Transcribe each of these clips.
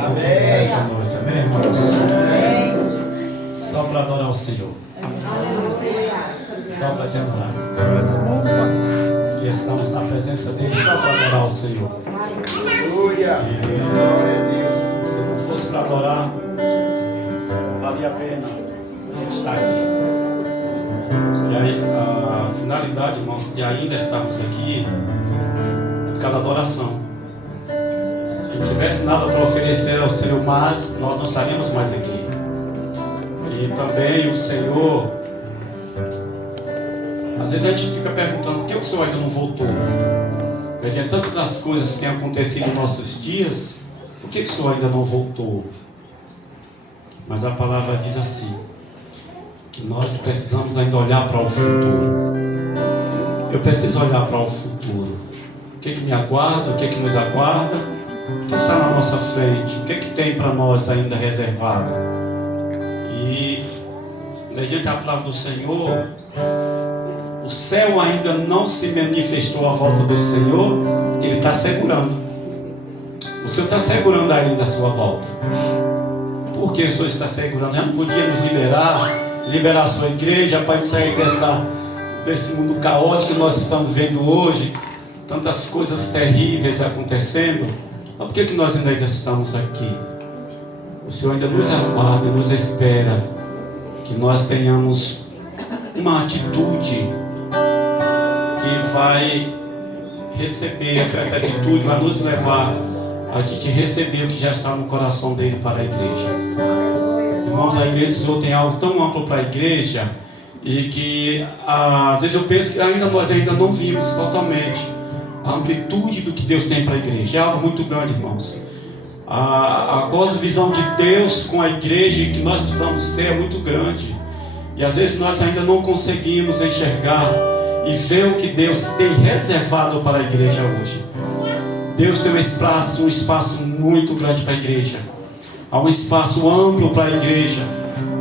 um pouquinho nessa noite, amém, irmãos? Só para adorar o Senhor. Só para te adorar. E estamos na presença dele só para adorar o Senhor. Se não fosse para adorar, valia a pena estar aqui. E aí, a finalidade, irmãos, de ainda estarmos aqui, por causa da adoração. Se não tivesse nada para oferecer ao Senhor, mas nós não estaríamos mais aqui. E também o Senhor, às vezes a gente fica perguntando por que o Senhor ainda não voltou? Mediante tantas as coisas que têm acontecido em nossos dias, por que o Senhor ainda não voltou? Mas a palavra diz assim, que nós precisamos ainda olhar para o futuro. Eu preciso olhar para o futuro. O que me aguarda, o que nos aguarda, o que está na nossa frente, o que tem para nós ainda reservado. E, mediante a palavra do Senhor, o céu ainda não se manifestou à volta do Senhor, Ele está segurando. O Senhor está segurando ainda a sua volta. Por que o Senhor está segurando? Já não podia nos liberar a sua igreja para sair desse mundo caótico que nós estamos vendo hoje, tantas coisas terríveis acontecendo. Mas por que nós ainda estamos aqui? O Senhor ainda nos aguarda e nos espera que nós tenhamos uma atitude que vai receber, essa atitude vai nos levar a gente receber o que já está no coração dele para a igreja. Irmãos, a igreja, o Senhor tem algo tão amplo para a igreja e que às vezes eu penso que nós ainda não vimos totalmente a amplitude do que Deus tem para a igreja. É algo muito grande, irmãos. A cosmovisão de Deus com a igreja que nós precisamos ter é muito grande. E às vezes nós ainda não conseguimos enxergar e ver o que Deus tem reservado para a igreja hoje. Deus tem um espaço muito grande para a igreja. Há um espaço amplo para a igreja.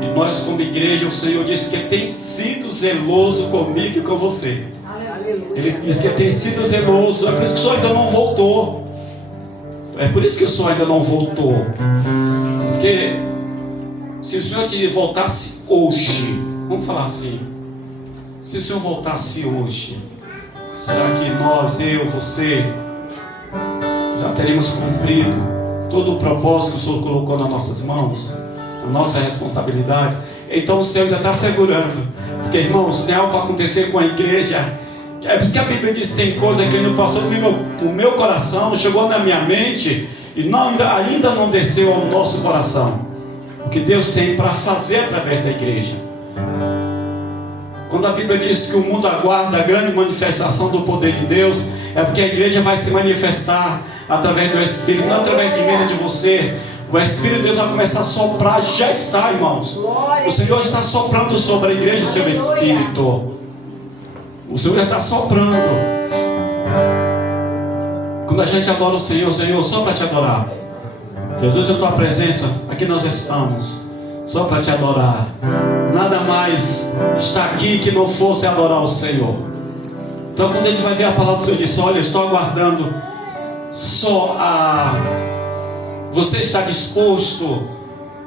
E nós como igreja, o Senhor disse que Ele tem sido zeloso comigo e com você. Ele disse que Ele tem sido zeloso. É por isso que o Senhor ainda não voltou. É por isso que o Senhor ainda não voltou. Porque se o Senhor te voltasse hoje, vamos falar assim, se o Senhor voltasse hoje, será que nós, eu, você, já teremos cumprido todo o propósito que o Senhor colocou nas nossas mãos, a nossa responsabilidade? Então o Senhor ainda está segurando. Porque, irmãos, tem algo para acontecer com a igreja. É por isso que a Bíblia diz que tem coisa que não passou no meu coração, não chegou na minha mente e ainda não desceu ao nosso coração. O que Deus tem para fazer através da igreja. Quando a Bíblia diz que o mundo aguarda a grande manifestação do poder de Deus, é porque a igreja vai se manifestar através do Espírito, não através de mim nem de você. O Espírito de Deus vai começar a soprar, já está, irmãos. O Senhor está soprando sobre a igreja o seu Espírito. O Senhor já está soprando. Quando a gente adora o Senhor, só para te adorar. Jesus, a tua presença, aqui nós estamos, só para te adorar. Nada mais está aqui que não fosse adorar o Senhor. Então quando ele vai ver a palavra do Senhor, diz: olha, eu estou aguardando só você está disposto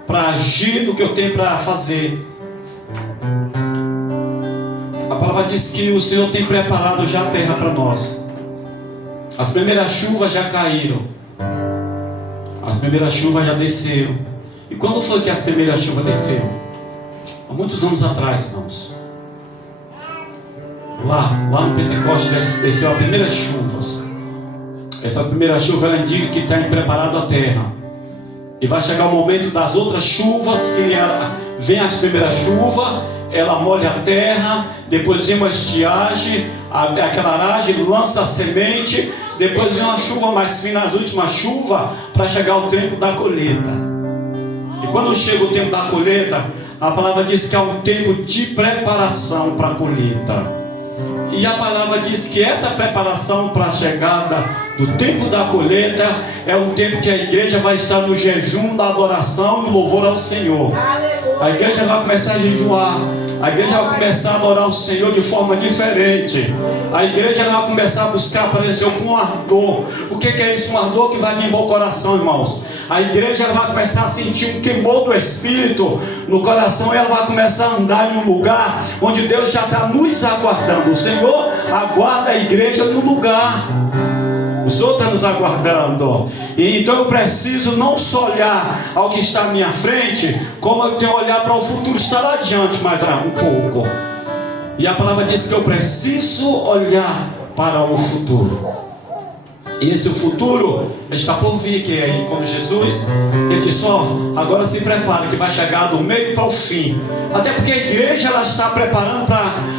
para agir no que eu tenho para fazer. A palavra diz que o Senhor tem preparado já a terra para nós. As primeiras chuvas já caíram. As primeiras chuvas já desceram. E quando foi que as primeiras chuvas desceram? Há muitos anos atrás, irmãos. Lá no Pentecostes desceu as primeiras chuvas. Essas primeiras chuvas, ela indica que está preparado a terra. E vai chegar o momento das outras chuvas, que vem as primeiras chuvas, ela molha a terra, depois vem uma estiagem, aquela aragem lança a semente, depois vem uma chuva mais fina, as últimas chuvas, para chegar o tempo da colheita. E quando chega o tempo da colheita, a palavra diz que é um tempo de preparação para a colheita. E a palavra diz que essa preparação para a chegada do tempo da colheita é um tempo que a igreja vai estar no jejum da adoração e louvor ao Senhor. A igreja vai começar a jejuar, A igreja vai começar a adorar o Senhor de forma diferente. A igreja vai começar a buscar aparecer com um ardor. O que é isso? Um ardor que vai vir ao coração, irmãos. A igreja vai começar a sentir um temor do Espírito no coração. E ela vai começar a andar em um lugar onde Deus já está nos aguardando. O Senhor aguarda a igreja no lugar. O Senhor está nos aguardando. E então eu preciso não só olhar ao que está à minha frente, como eu tenho que olhar para o futuro que estará adiante mais um pouco. E a palavra diz que eu preciso olhar para o futuro. E esse futuro está por vir, que é quando Jesus, ele disse, agora se prepara que vai chegar do meio para o fim. Até porque a igreja ela está preparando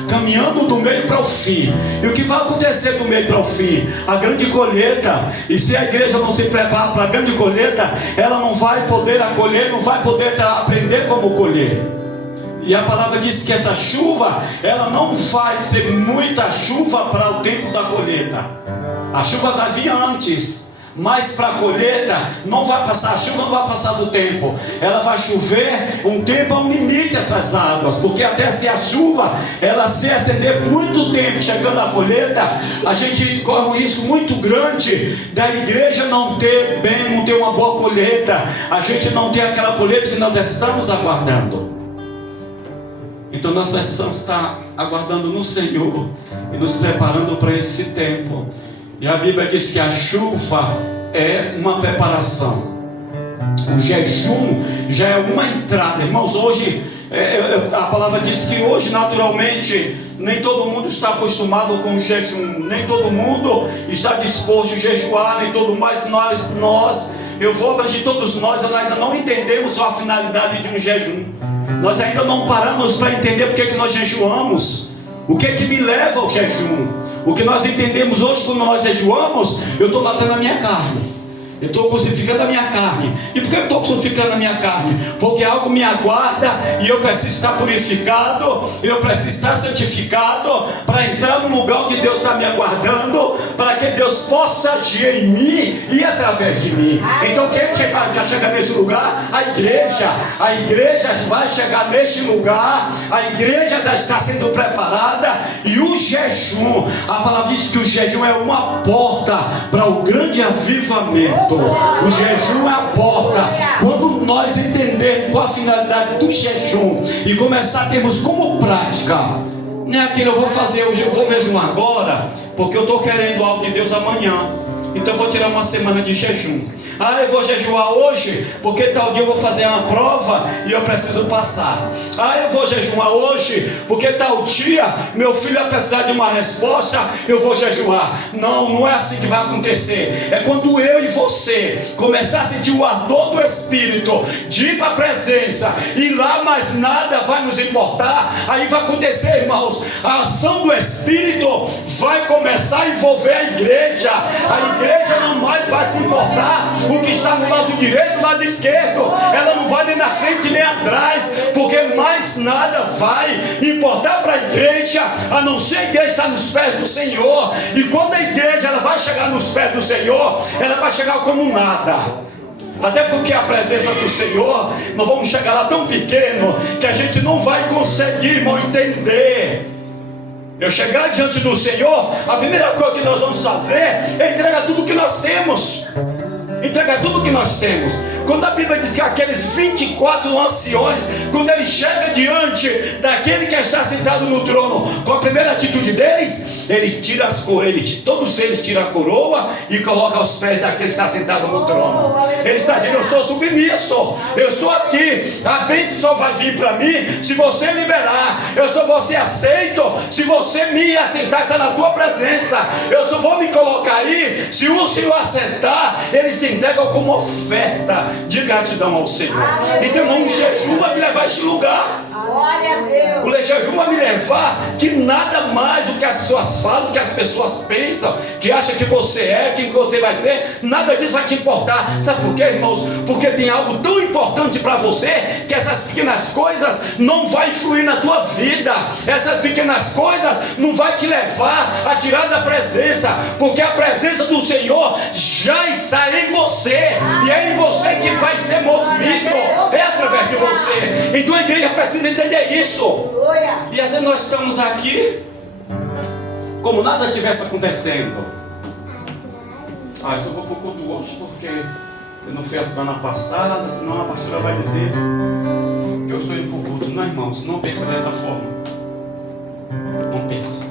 caminhando do meio para o fim. E o que vai acontecer do meio para o fim? A grande colheita. E se a igreja não se prepara para a grande colheita, ela não vai poder acolher, não vai poder aprender como colher. E a palavra diz que essa chuva, ela não vai ser muita chuva para o tempo da colheita. A chuva vai vir antes, mas para a colheita não vai passar, a chuva não vai passar do tempo. Ela vai chover um tempo ao limite essas águas, porque até se a chuva ela se estender muito tempo chegando à colheita, a gente corre um risco muito grande da igreja não ter uma boa colheita, a gente não ter aquela colheita que nós estamos aguardando. Então nós precisamos estar aguardando no Senhor e nos preparando para esse tempo. E a Bíblia diz que a chuva é uma preparação. O jejum já é uma entrada. Irmãos, hoje, a palavra diz que hoje naturalmente nem todo mundo está acostumado com o jejum. Nem todo mundo está disposto a jejuar, nem todo mais nós, eu vou abranger todos nós ainda não entendemos a finalidade de um jejum. Nós ainda não paramos para entender porque que nós jejuamos. O que me leva ao jejum? O que nós entendemos hoje quando nós jejuamos, eu estou matando a minha carne. Eu estou crucificando a minha carne. E por que eu estou crucificando a minha carne? Porque algo me aguarda e eu preciso estar purificado, eu preciso estar santificado para entrar no lugar onde Deus está me aguardando, para que Deus possa agir em mim e através de mim. Então quem vai chegar nesse lugar? A igreja vai chegar neste lugar. A igreja já está sendo preparada. E o jejum, a palavra diz que o jejum é uma porta para o grande avivamento. O jejum é a porta. Quando nós entendermos qual a finalidade do jejum e começar a termos como prática, não é aquilo, eu vou jejuar agora porque eu estou querendo algo de Deus amanhã, então eu vou tirar uma semana de jejum. Eu vou jejuar hoje porque tal dia eu vou fazer uma prova e eu preciso passar. Eu vou jejuar hoje porque tal dia meu filho vai precisar de uma resposta, eu vou jejuar. Não é assim que vai acontecer. É quando eu e você começar a sentir o ardor do Espírito, de ir para a presença, e lá mais nada vai nos importar. Aí vai acontecer, irmãos, a ação do Espírito vai começar a envolver a igreja. A igreja não mais vai se importar o que está no lado direito, no lado esquerdo. Ela não vai nem na frente nem atrás, porque mais nada vai importar para a igreja, a não ser a igreja estar nos pés do Senhor. E quando a igreja ela vai chegar nos pés do Senhor, ela vai chegar como nada. Até porque a presença do Senhor, nós vamos chegar lá tão pequeno que a gente não vai conseguir, irmão, entender. Eu chegar diante do Senhor, a primeira coisa que nós vamos fazer é entregar tudo que nós temos. Entregar tudo que nós temos. Quando a Bíblia diz que aqueles 24 anciões, quando ele chega diante daquele que está sentado no trono, com a primeira atitude deles, ele tira as coroas, todos eles tiram a coroa e colocam aos pés daquele que está sentado no trono. Ele está dizendo: eu estou submisso, eu estou aqui, a bênção só vai vir para mim se você liberar. Eu só vou ser aceito se você me aceitar, está na tua presença. Eu só vou me colocar aí se o Senhor aceitar. Ele se entrega como oferta de gratidão ao Senhor. Então, irmão, o jejum vai me levar a este lugar. Glória a Deus. O jejum vai me levar que nada mais do que as pessoas falam, que as pessoas pensam, que acham que você é, que você vai ser, nada disso vai te importar. Sabe por quê, irmãos? Porque tem algo tão importante para você que essas pequenas coisas não vão influir na tua vida. Essas pequenas coisas não vai te levar a tirar da presença, porque a presença do Senhor já está em você, e é em você que vai ser movido, é através de você. Então a igreja precisa entender isso. E às vezes nós estamos aqui como nada tivesse acontecendo. Eu vou para o culto hoje porque eu não fui a semana passada, senão a pastora vai dizer que eu estou indo para o culto. Não, irmãos, não pensa dessa forma. Não pensa.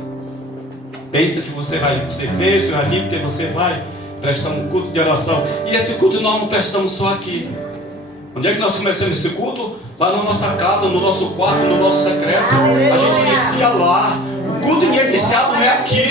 Pensa que você vai, você veio, você vai vir porque você vai prestar um culto de oração. E esse culto nós não prestamos só aqui. Onde é que nós começamos esse culto? Lá na nossa casa, no nosso quarto, no nosso secreto. A gente inicia lá. O culto iniciado não é aqui.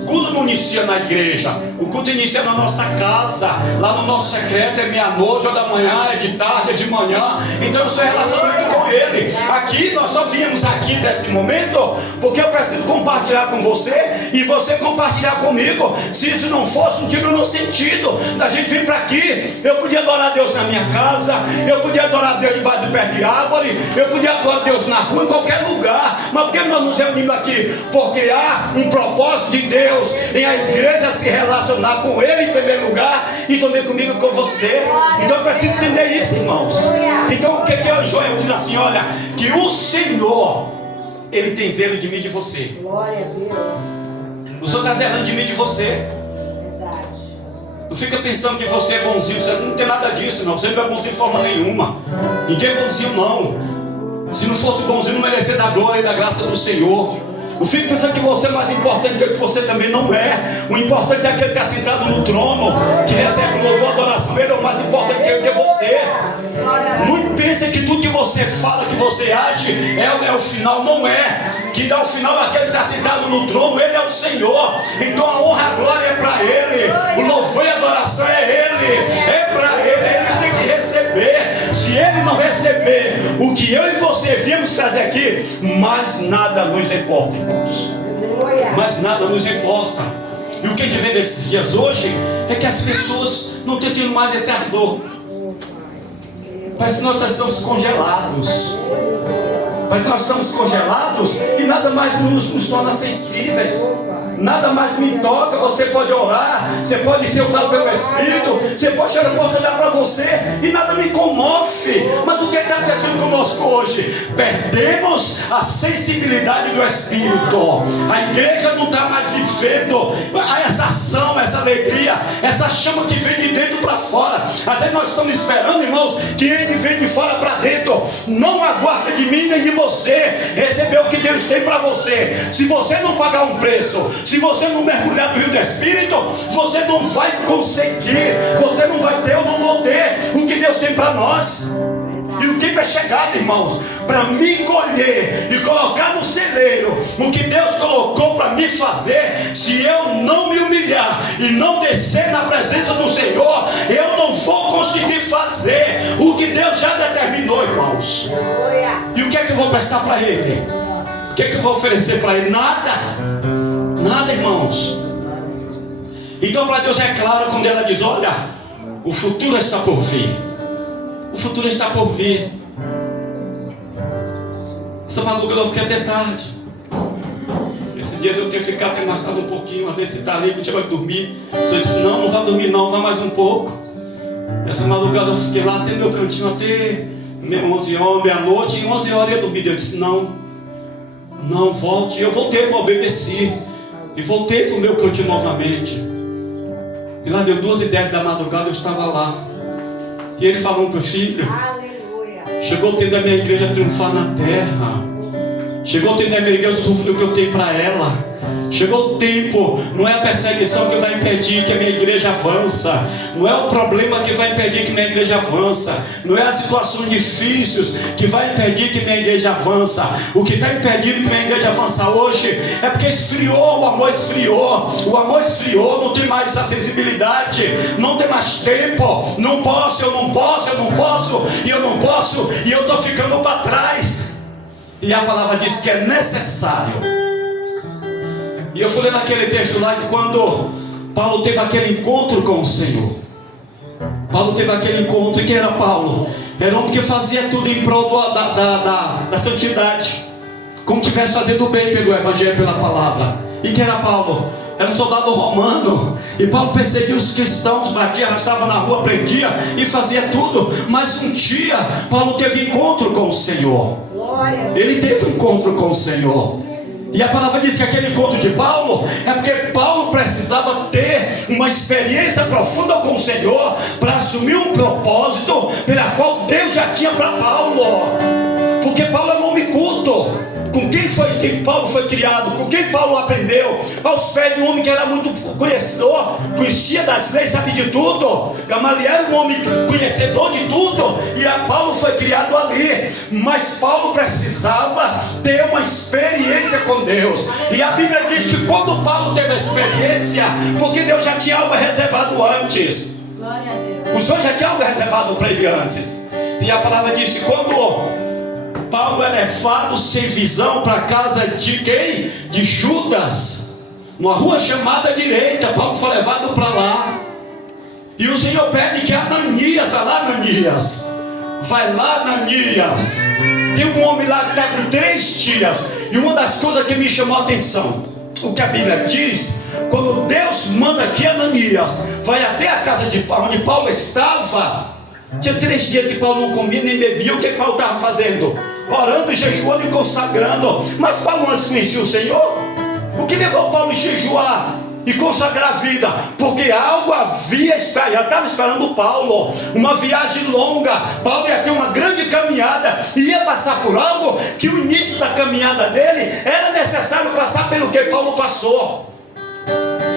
O culto não inicia na igreja. O culto inicia na nossa casa. Lá no nosso secreto é meia-noite, ou da manhã, é de tarde, é de manhã. Então eu sou relacionado com Ele. Aqui nós só viemos aqui nesse momento porque eu preciso compartilhar com você e você compartilhar comigo. Se isso não fosse, não tinha no sentido da gente vir para aqui. Eu podia adorar a Deus na minha casa, eu podia adorar a Deus debaixo do pé de árvore, eu podia adorar a Deus na rua, em qualquer lugar. Mas por que nós nos reunimos aqui? Porque há um propósito de Deus em a igreja se relacionar com Ele em primeiro lugar e também comigo e com você. Então eu preciso entender isso, irmãos. Então o que o Joel diz assim? Olha, que o Senhor, Ele tem zelo de mim e de você. Glória a Deus. O Senhor está zelando de mim e de você. Não fica pensando que você é bonzinho. Você não tem nada disso, não. Você não é bonzinho de forma nenhuma. Ninguém é bonzinho, não. Se não fosse bonzinho, não merecer da glória e da graça do Senhor. Não fique pensando que você é mais importante do que você também não é. O importante é aquele que está sentado no trono, que recebe louvor e adoração. Ele é o mais importante que você. Muito pensa que tudo que você fala, que você age, é o final. Não é. Que dá o final àquele que está sentado no trono. Ele é o Senhor. Então a honra e a glória é para Ele. O louvor e a adoração é Ele. É para Ele. Ele tem que receber. Se Ele não receber o que eu e você viemos trazer aqui, mais nada nos importa, irmãos. Mais nada nos importa. E o que a gente vê nesses dias hoje é que as pessoas não estão tendo mais esse ardor. Parece que nós estamos congelados. Parece que nós estamos congelados e nada mais nos torna sensíveis. Nada mais me toca. Você pode orar, você pode ser usado pelo Espírito, você pode chegar, posso olhar para você e nada me comove. Mas o que está acontecendo conosco hoje? Perdemos a sensibilidade do Espírito. A igreja não está mais vivendo essa ação, essa alegria, essa chama que vem de dentro para fora. Às vezes nós estamos esperando, irmãos, que ele vem de fora para dentro. Não aguarda de mim nem de você receber o que Deus tem para você. Se você não pagar um preço, se você não mergulhar no rio do Espírito, você não vai conseguir, você não vai ter, eu não vou ter o que Deus tem para nós. E o tempo é chegado, irmãos, para me colher e colocar no celeiro o que Deus colocou para me fazer. Se eu não me humilhar e não descer na presença do Senhor, eu não vou conseguir fazer o que Deus já determinou, irmãos. E o que é que eu vou prestar para Ele? O que é que eu vou oferecer para Ele? Nada. Nada, irmãos. Então para Deus é claro quando ela diz: olha, o futuro está por vir. O futuro está por vir. Essa madrugada eu fiquei até tarde. Esses dias eu tenho ficado arrastado um pouquinho. Às vezes você está ali, que tinha que dormir. Você disse: não vai dormir não, vai mais um pouco. Essa madrugada eu fiquei lá até meu cantinho, até 11 horas, meia-noite. E 11 horas eu dormi. Eu disse: não volte. Eu voltei, eu obedeci. E voltei para o meu cantinho novamente. E lá deu 2h10 da madrugada, eu estava lá. E ele falou: meu filho, chegou o tempo da minha igreja triunfar na terra. Chegou o tempo da minha igreja usufruir o que eu tenho para ela. Chegou o tempo, não é a perseguição que vai impedir que a minha igreja avança. Não é o problema que vai impedir que minha igreja avança. Não é as situações difíceis que vai impedir que minha igreja avança. O que está impedindo que minha igreja avança hoje é porque esfriou, o amor esfriou. O amor esfriou, não tem mais essa sensibilidade. Não tem mais tempo. Não posso, eu não posso, eu não posso. E eu não posso, e eu estou ficando para trás. E a palavra diz que é necessário. E eu fui ler naquele texto lá que quando Paulo teve aquele encontro com o Senhor. Paulo teve aquele encontro. E quem era Paulo? Era um homem que fazia tudo em prol da santidade, como tivesse fazendo bem pelo Evangelho, pela palavra. E quem era Paulo? era um soldado romano. E Paulo perseguia os cristãos, batia, arrastava na rua, prendia e fazia tudo. Mas um dia Paulo teve encontro com o Senhor. Ele teve um encontro com o Senhor. E a palavra diz que aquele encontro de Paulo é porque Paulo precisava ter uma experiência profunda com o Senhor para assumir um propósito pela qual Deus já tinha para Paulo. Porque Paulo é um homem culto. Com quem foi que Paulo foi criado? Com quem Paulo aprendeu? Aos pés de um homem que era muito conhecedor, conhecia das leis, sabia de tudo. Gamaliel era um homem conhecedor de tudo. E a Paulo foi criado ali. Mas Paulo precisava ter uma experiência com Deus. E a Bíblia diz que quando Paulo teve a experiência, porque Deus já tinha algo reservado antes. Glória a Deus. O Senhor já tinha algo reservado para ele antes. E a palavra diz que quando Paulo é levado sem visão para a casa de quem? De Judas, numa rua chamada Direita. Paulo foi levado para lá. E o Senhor pede que Ananias, vai lá Ananias, vai lá Ananias. Tem um homem lá que está com 3 dias. E uma das coisas que me chamou a atenção, o que a Bíblia diz, quando Deus manda que Ananias vai até a casa de Paulo, onde Paulo estava, tinha 3 dias que Paulo não comia nem bebia. O que Paulo estava fazendo? Orando, jejuando e consagrando. Mas Paulo antes conhecia o Senhor. O que levou Paulo a jejuar e consagrar a vida? Porque algo havia esperado, já estava esperando Paulo. Uma viagem longa. Paulo ia ter uma grande caminhada, ia passar por algo que o início da caminhada dele era necessário passar pelo que Paulo passou.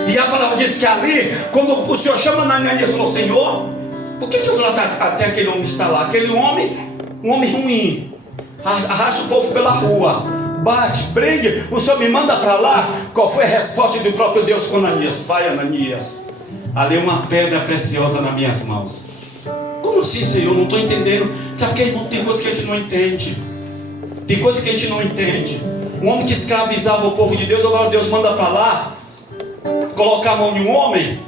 E a palavra diz que ali, quando o Senhor chama Ananias, falou: Senhor, por que eu vou até aquele homem que está lá? Aquele homem, um homem ruim, arrasta o povo pela rua, bate, prende. O Senhor me manda para lá. Qual foi a resposta do próprio Deus com Ananias? Vai, Ananias, ali uma pedra preciosa nas minhas mãos. Como assim, Senhor? Não estou entendendo. Porque, irmão, tem coisa que a gente não entende. Tem coisa que a gente não entende. Um homem que escravizava o povo de Deus, agora Deus manda para lá colocar a mão de um homem.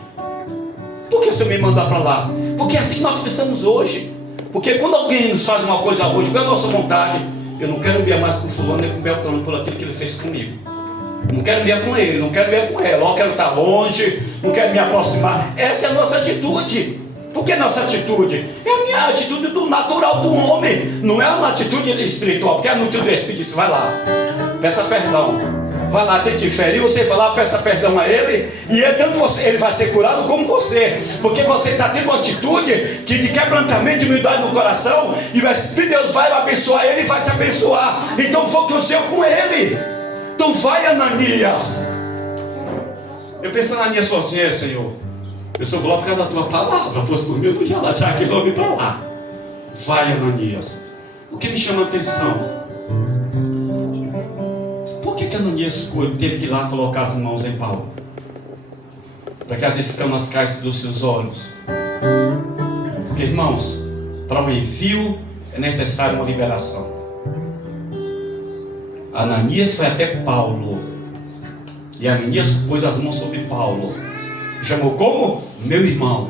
Por que o Senhor me manda para lá? Porque é assim que nós pensamos hoje. Porque quando alguém nos faz uma coisa hoje pela nossa vontade, eu não quero enviar mais com fulano nem com Beltrano por aquilo que ele fez comigo. Não quero enviar com ele, não quero enviar com ela. Eu quero estar longe, não quero me aproximar. Essa é a nossa atitude. Por que nossa atitude? É a minha atitude do natural do homem. Não é uma atitude espiritual. Porque a atitude do Espírito disse: vai lá, peça perdão. Vai lá, se te feriu, você vai lá, peça perdão a ele. E tanto ele vai ser curado como você. Porque você está tendo uma atitude de quebrantamento, de humildade no coração. E o Espírito de Deus vai abençoar ele e vai te abençoar. Então foi o que aconteceu com ele. Então vai, Ananias. Eu penso, Ananias falou assim: Senhor, eu só vou lá por causa da tua palavra. Fosse por mim, eu não ia lá tirar aquele homem para lá. Vai, Ananias. O que me chama a atenção? Por que Ananias teve que ir lá colocar as mãos em Paulo? Para que as escamas caíssem dos seus olhos. Porque, irmãos, para o envio é necessário uma liberação. Ananias foi até Paulo. E Ananias pôs as mãos sobre Paulo. Chamou como? Meu irmão.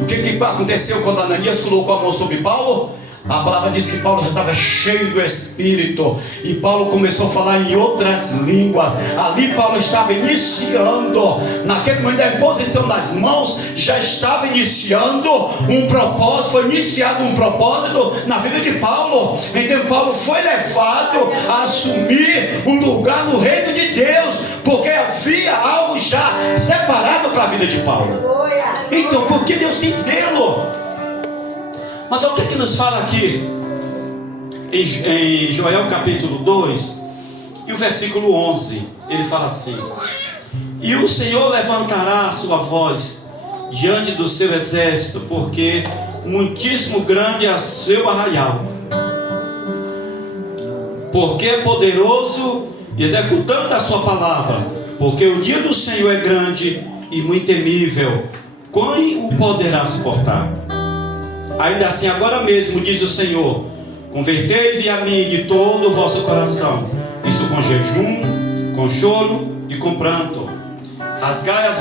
O que aconteceu quando Ananias colocou a mão sobre Paulo? A palavra diz que Paulo já estava cheio do Espírito. E Paulo começou a falar em outras línguas. Ali Paulo estava iniciando. Naquele momento da imposição das mãos, já estava iniciando um propósito. Foi iniciado um propósito na vida de Paulo. Então Paulo foi levado a assumir um lugar no reino de Deus, porque havia algo já separado para a vida de Paulo. Então por que Deus tem zelo? Mas o que nos fala aqui em Joel capítulo 2 e o versículo 11? Ele fala assim: e o Senhor levantará a sua voz diante do seu exército, porque muitíssimo grande é o seu arraial, porque é poderoso executando a sua palavra, porque o dia do Senhor é grande e muito temível. Quem o poderá suportar? Ainda assim, agora mesmo, diz o Senhor, convertei-vos a mim de todo o vosso coração, isso com jejum, com choro e com pranto. Rasgai os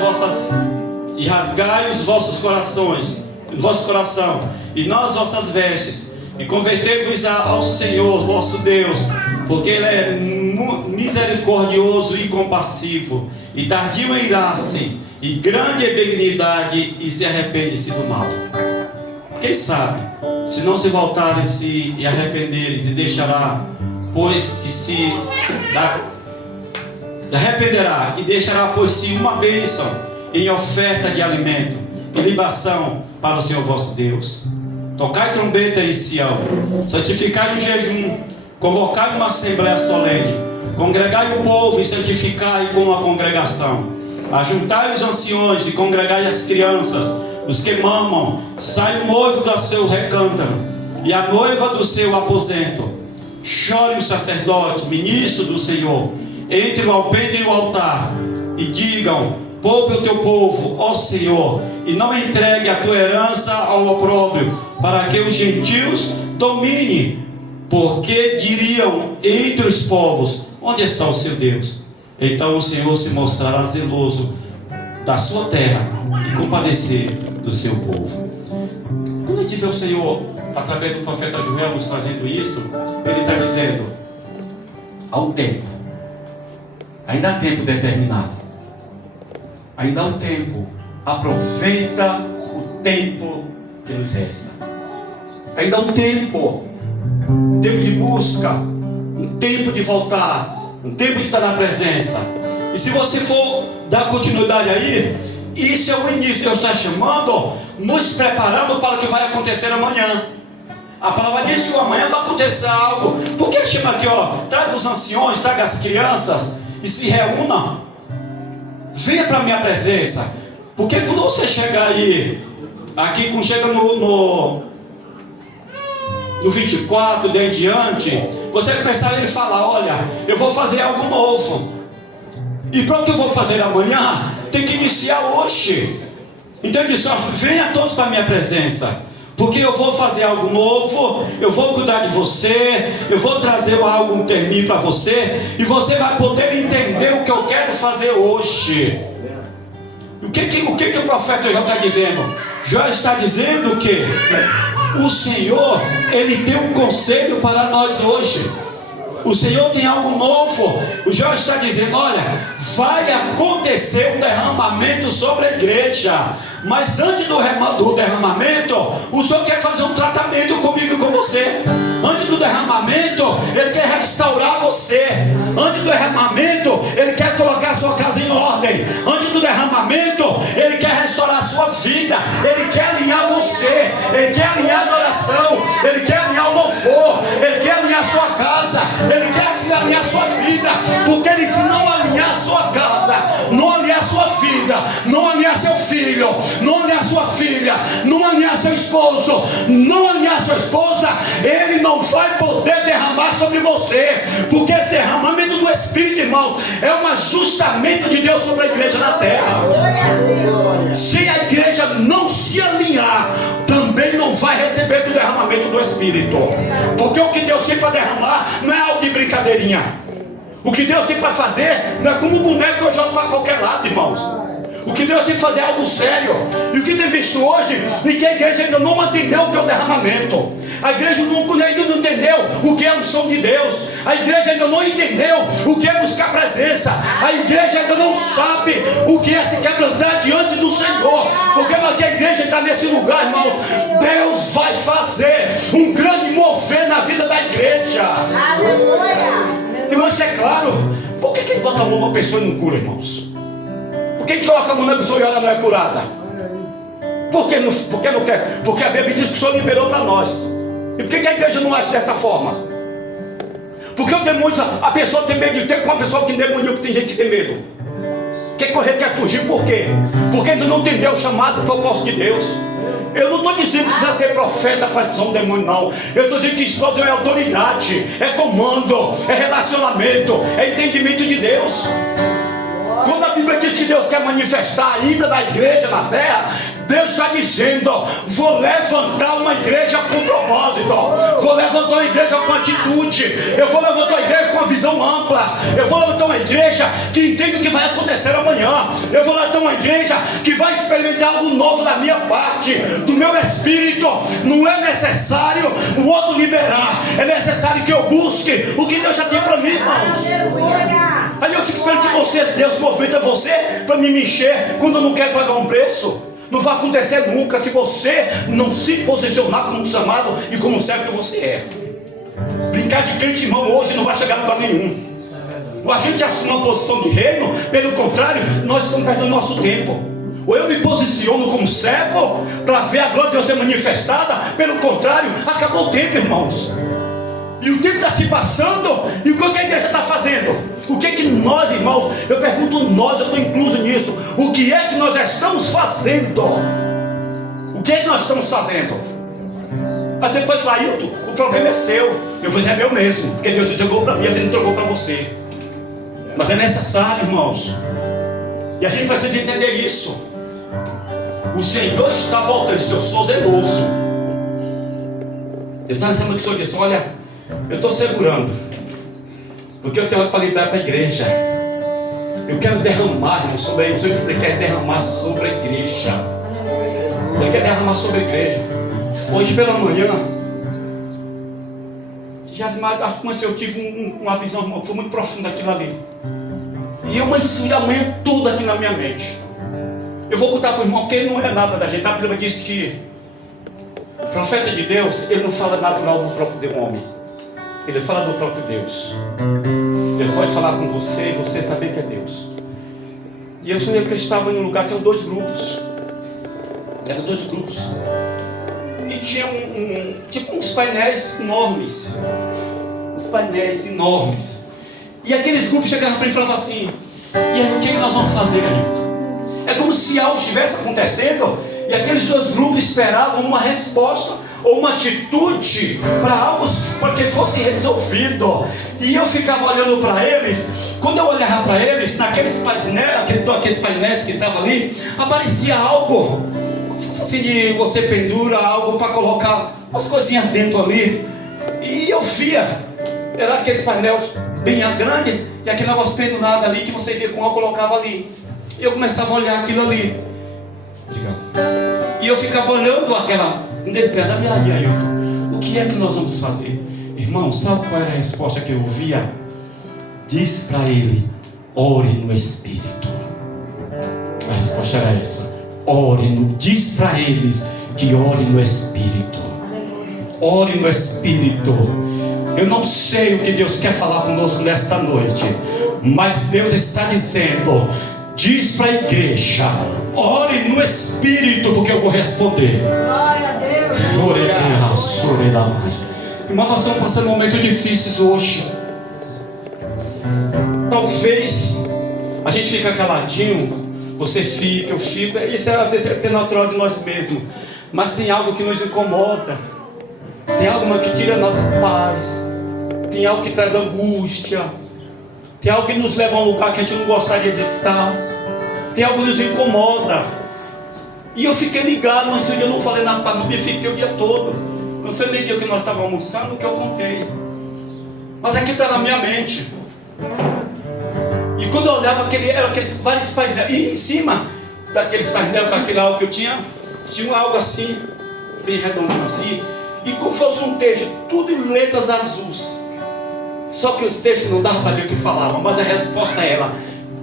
vossos corações, o vosso coração, e não as vossas vestes, e convertei-vos ao Senhor vosso Deus, porque Ele é misericordioso e compassivo, e tardio em irar-se, e grande em benignidade, e se arrepende-se do mal. Quem sabe, se não se voltarem-se e arrependerem-se, deixará, pois que se arrependerá, e deixará por si uma bênção em oferta de alimento e libação para o Senhor vosso Deus. Tocai trombeta em Sião, santificai o jejum, convocai uma assembleia solene, congregai o povo e santificai com a congregação. Ajuntai os anciões e congregai as crianças, os que mamam. Sai o noivo do seu recântaro e a noiva do seu aposento. Chore o sacerdote, ministro do Senhor, entre o alpendre e o altar, e digam: poupe o teu povo, ó Senhor, e não entregue a tua herança ao opróbrio, para que os gentios domine. Porque diriam entre os povos: onde está o seu Deus? Então o Senhor se mostrará zeloso da sua terra e compadecer do seu povo. Quando a gente vê o Senhor, através do profeta Joel, nos trazendo isso, Ele está dizendo: há um tempo, ainda há tempo determinado, ainda há um tempo, aproveita o tempo que nos resta. Ainda há um tempo de busca, um tempo de voltar, um tempo de estar na presença. E se você for dar continuidade aí, isso é o início. Deus está chamando, nos preparando para o que vai acontecer amanhã. A palavra diz que amanhã vai acontecer algo. Por que chama aqui, traga os anciões, traga as crianças e se reúna, venha para a minha presença. Porque quando você chegar aí, aqui quando chega no 24, daí em diante, você começar a falar: olha, eu vou fazer algo novo, e para o que eu vou fazer amanhã, tem que iniciar hoje. Então ele disse: venha todos para a minha presença, porque eu vou fazer algo novo, eu vou cuidar de você, eu vou trazer algo, um termino para você, e você vai poder entender o que eu quero fazer hoje. O que o profeta Joel está dizendo? Joel está dizendo que o Senhor, Ele tem um conselho para nós hoje. O Senhor tem algo novo. O Joel está dizendo: olha, vai acontecer um derramamento sobre a igreja. Mas antes do derramamento, o Senhor quer fazer um tratamento comigo e com você. Antes do derramamento, Ele quer restaurar você. Antes do derramamento, Ele quer colocar a sua casa em ordem. Antes do derramamento, Ele quer restaurar a sua vida. Ele quer alinhar você. Ele quer alinhar a adoração. Ele quer alinhar o louvor. Ele quer alinhar a sua casa. Ele quer alinhar a sua vida. Porque Ele, se não alinhar a sua casa, não alinhar a sua vida, não alinhar seu filho, não alinhar sua filha, não alinhar seu esposo, não alinhar sua esposa, Ele não vai poder derramar sobre você. Porque esse derramamento do Espírito, irmãos, é um ajustamento de Deus sobre a igreja na terra. Se a igreja não se alinhar, também não vai receber do derramamento do Espírito. Porque o que Deus tem para derramar não é algo de brincadeirinha. O que Deus tem para fazer não é como um boneco que eu jogo para qualquer lado, irmãos. O que Deus tem que fazer é algo sério. E o que tem visto hoje, é que a igreja ainda não entendeu o que é o derramamento. A igreja ainda não entendeu o que é a unção de Deus. A igreja ainda não entendeu o que é buscar a presença. A igreja ainda não sabe o que é se quebrantar diante do Senhor. Porque a igreja está nesse lugar, irmãos. Deus vai fazer um grande mover na vida da igreja. Irmãos, isso é claro. Por que ele bota a mão numa pessoa e não cura, irmãos? Por que coloca a mão na pessoa e ela não é curada? Porque não quer? Porque a Bíblia diz que o Senhor liberou para nós. E por que a igreja não age dessa forma? Porque o demônio, a pessoa tem medo de ter com a pessoa que tem demônio, que tem gente que tem medo. Quer correr, quer fugir, por quê? Porque ainda não entendeu o chamado, o propósito de Deus. Eu não estou dizendo que precisa ser profeta para expulsar um demônio, não. Eu estou dizendo que expulsar é autoridade, é comando, é relacionamento, é entendimento de Deus. Quando a Bíblia diz que Deus quer manifestar ainda na igreja, na terra, Deus está dizendo: vou levantar uma igreja com propósito, vou levantar uma igreja com atitude, eu vou levantar uma igreja com uma visão ampla, eu vou levantar uma igreja que entende o que vai acontecer amanhã, eu vou levantar uma igreja igreja que vai experimentar algo novo da minha parte, do meu espírito. Não é necessário o outro liberar, é necessário que eu busque o que Deus já tem para mim, irmãos. Aí eu fico esperando que Deus movimenta você para me encher quando eu não quero pagar um preço. Não vai acontecer nunca se você não se posicionar como chamado e como servo que você é. Brincar de crente, irmão, hoje não vai chegar a lugar nenhum. Ou a gente assume uma posição de reino, pelo contrário, nós estamos perdendo nosso tempo. Ou eu me posiciono como servo para ver a glória de Deus ser manifestada, pelo contrário, acabou o tempo, irmãos. E o tempo está se passando, e o que a igreja está fazendo? O que nós, irmãos, eu pergunto nós, eu estou incluso nisso, o que é que nós estamos fazendo? O que é que nós estamos fazendo? Mas você pode falar, Hilton, o problema é seu. Eu vou dizer, é meu mesmo, porque Deus entregou para mim, a vida entregou para você. Mas é necessário, irmãos, e a gente precisa entender isso. O Senhor está voltando, se eu sou zeloso. Eu estava dizendo que o Senhor disse, olha, eu estou segurando, porque eu tenho algo para liberar para a igreja. Eu quero derramar, irmão, sobre a igreja. O Senhor quer derramar sobre a igreja. Ele quer derramar sobre a igreja. Hoje pela manhã, eu tive uma visão, irmão, foi muito profunda aquilo ali. E eu mansinho a manhã toda aqui na minha mente. Eu vou contar para o irmão, porque não é nada da gente. A Bíblia diz que o profeta de Deus, ele não fala natural do próprio homem. Ele fala do próprio Deus. Ele pode falar com você e você saber que é Deus. E eu sonhei que eu estava em um lugar que tinha dois grupos. Eram dois grupos. E tinha tipo uns painéis enormes. Uns painéis enormes. E aqueles grupos chegavam para mim e falavam assim: e aí, o que nós vamos fazer, Ailton? É como se algo estivesse acontecendo e aqueles dois grupos esperavam uma resposta ou uma atitude para algo para que fosse resolvido. E eu ficava olhando para eles. Quando eu olhava para eles, naqueles painéis que estavam ali, aparecia algo, assim, de você pendura algo para colocar umas coisinhas dentro ali. E eu via, era aqueles painéis bem grandes e aquele negócio pendurado ali que você via com algo, colocava ali. E eu começava a olhar aquilo ali. E eu ficava olhando aquela. O que é que nós vamos fazer? Irmão, sabe qual era a resposta que eu ouvia? Diz para ele: ore no Espírito. A resposta era essa: diz para eles que ore no Espírito. Ore no Espírito. Eu não sei o que Deus quer falar conosco nesta noite, mas Deus está dizendo: diz para a igreja, ore no Espírito, porque eu vou responder. Glória a Deus. Irmão, nós estamos passando momentos difíceis hoje. Talvez a gente fica caladinho, você fica, eu fico. Isso às vezes é natural de nós mesmos. Mas tem algo que nos incomoda. Tem algo que tira a nossa paz. Tem algo que traz angústia. Tem algo que nos leva a um lugar que a gente não gostaria de estar. Tem algo que nos incomoda. E eu fiquei ligado, mas esse dia eu não falei nada para mim, fiquei o dia todo. Não foi meio dia que nós estávamos almoçando que eu contei. Mas aqui está na minha mente. E quando eu olhava, eram aqueles vários painéis. E em cima daqueles painéis, daquele algo que eu tinha algo assim, bem redondinho assim. E como fosse um texto, tudo em letras azuis. Só que os textos não davam para ver o que falavam, mas a resposta era: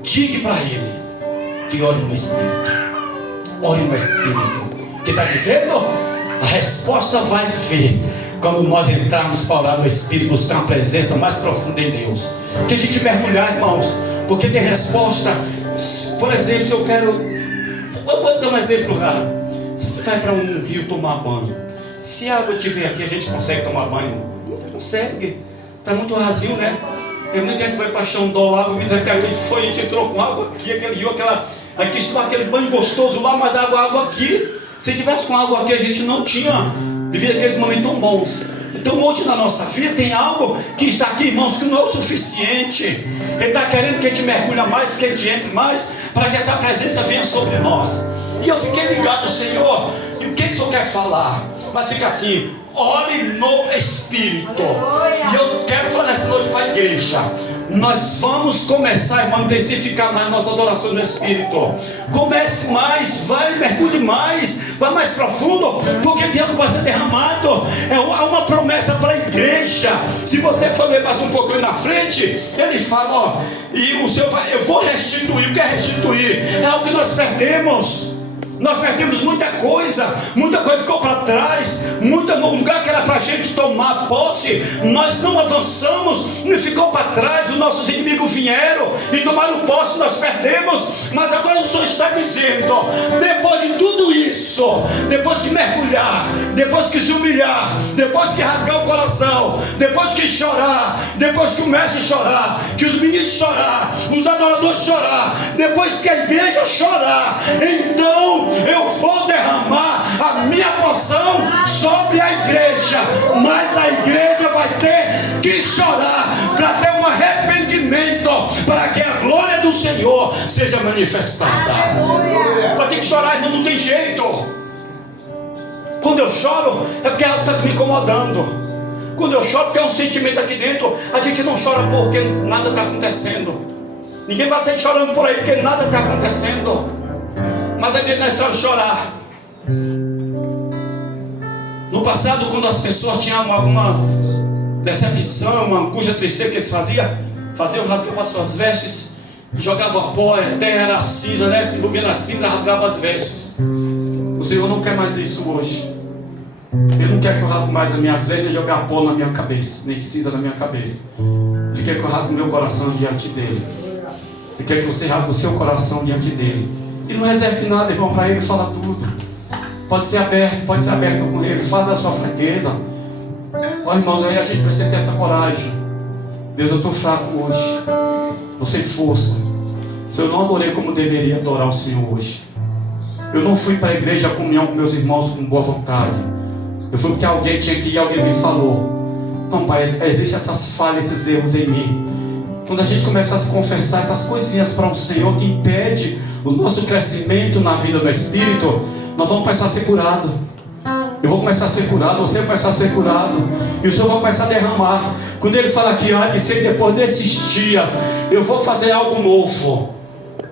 diga para eles que ore no Espírito. Ore no Espírito. O que está dizendo? A resposta vai vir quando nós entrarmos para orar no Espírito, buscar uma presença mais profunda em Deus. Que a gente mergulhar, irmãos, porque tem resposta. Por exemplo, se eu quero, eu vou dar um exemplo raro. Se você vai para um rio tomar banho, se a água estiver aqui, a gente consegue tomar banho? Não consegue. Está muito vazio, né? Tem muita gente foi para Xandó lá, a gente entrou com água aqui, aquele rio, aqui estava aquele banho gostoso lá, mas a água aqui. Se tivesse com água aqui, a gente não tinha vivido aqueles momentos tão bons. Então hoje na nossa vida tem algo que está aqui, irmãos, que não é o suficiente. Ele está querendo que a gente mergulhe mais, que a gente entre mais, para que essa presença venha sobre nós. E eu fiquei ligado, Senhor, e o que o Senhor quer falar? Mas fica assim: ore no Espírito. E eu quero falar essa noite para a igreja. Nós vamos começar, irmão, a intensificar mais nossas orações no Espírito. Comece mais, vai, mergulhe mais, vai mais profundo, porque tem algo que vai ser derramado. Há uma promessa para a igreja. Se você for ler mais um pouquinho na frente, ele fala, ó, e o Senhor vai, eu vou restituir. O que é restituir? É algo que nós perdemos. Nós perdemos muita coisa ficou para trás, no lugar que era para a gente tomar posse, nós não avançamos, e ficou para trás, os nossos inimigos vieram e tomaram posse, nós perdemos. Mas agora o Senhor está dizendo, depois de tudo isso, depois de mergulhar, depois que se humilhar, depois que rasgar o coração, depois que chorar, depois que o mestre chorar, que os meninos chorar, os adoradores chorar, depois que a igreja chorar, então eu vou derramar a minha porção sobre a igreja. Mas a igreja vai ter que chorar para ter um arrependimento, para que a glória do Senhor seja manifestada. Vai ter que chorar, irmão, não tem jeito. Quando eu choro é porque ela está me incomodando. Quando eu choro porque é um sentimento aqui dentro. A gente não chora porque nada está acontecendo. Ninguém vai sair chorando por aí porque nada está acontecendo. Mas é necessário chorar. No passado, quando as pessoas tinham alguma decepção, uma angústia, tristeza, que eles faziam, rasgavam as suas vestes, jogavam pó, terra, cinza, né? Se envolvia na cinza, rasgavam as vestes. O Senhor não quer mais isso hoje. Ele não quer que eu rasgue mais as minhas vestes e jogar pó na minha cabeça, nem cinza na minha cabeça. Ele quer que eu rasgue o meu coração diante dele. Ele quer que você rasgue o seu coração diante dele. E não reserve nada, irmão, para ele, fala tudo. Pode ser aberto com ele, fala da sua fraqueza. Ó, irmãos, aí a gente precisa ter essa coragem. Deus, eu estou fraco hoje. Você força. Se eu não adorei como deveria adorar o Senhor hoje. Eu não fui para a igreja a comunhão com meus irmãos com boa vontade. Eu fui porque alguém tinha que ir, alguém me falou. Não, Pai, existem essas falhas, esses erros em mim. Quando a gente começa a se confessar essas coisinhas para o Senhor que impede o nosso crescimento na vida do Espírito, nós vamos começar a ser curados. Eu vou começar a ser curado, você vai começar a ser curado, e o Senhor vai começar a derramar. Quando Ele fala que de ser depois desses dias, eu vou fazer algo novo.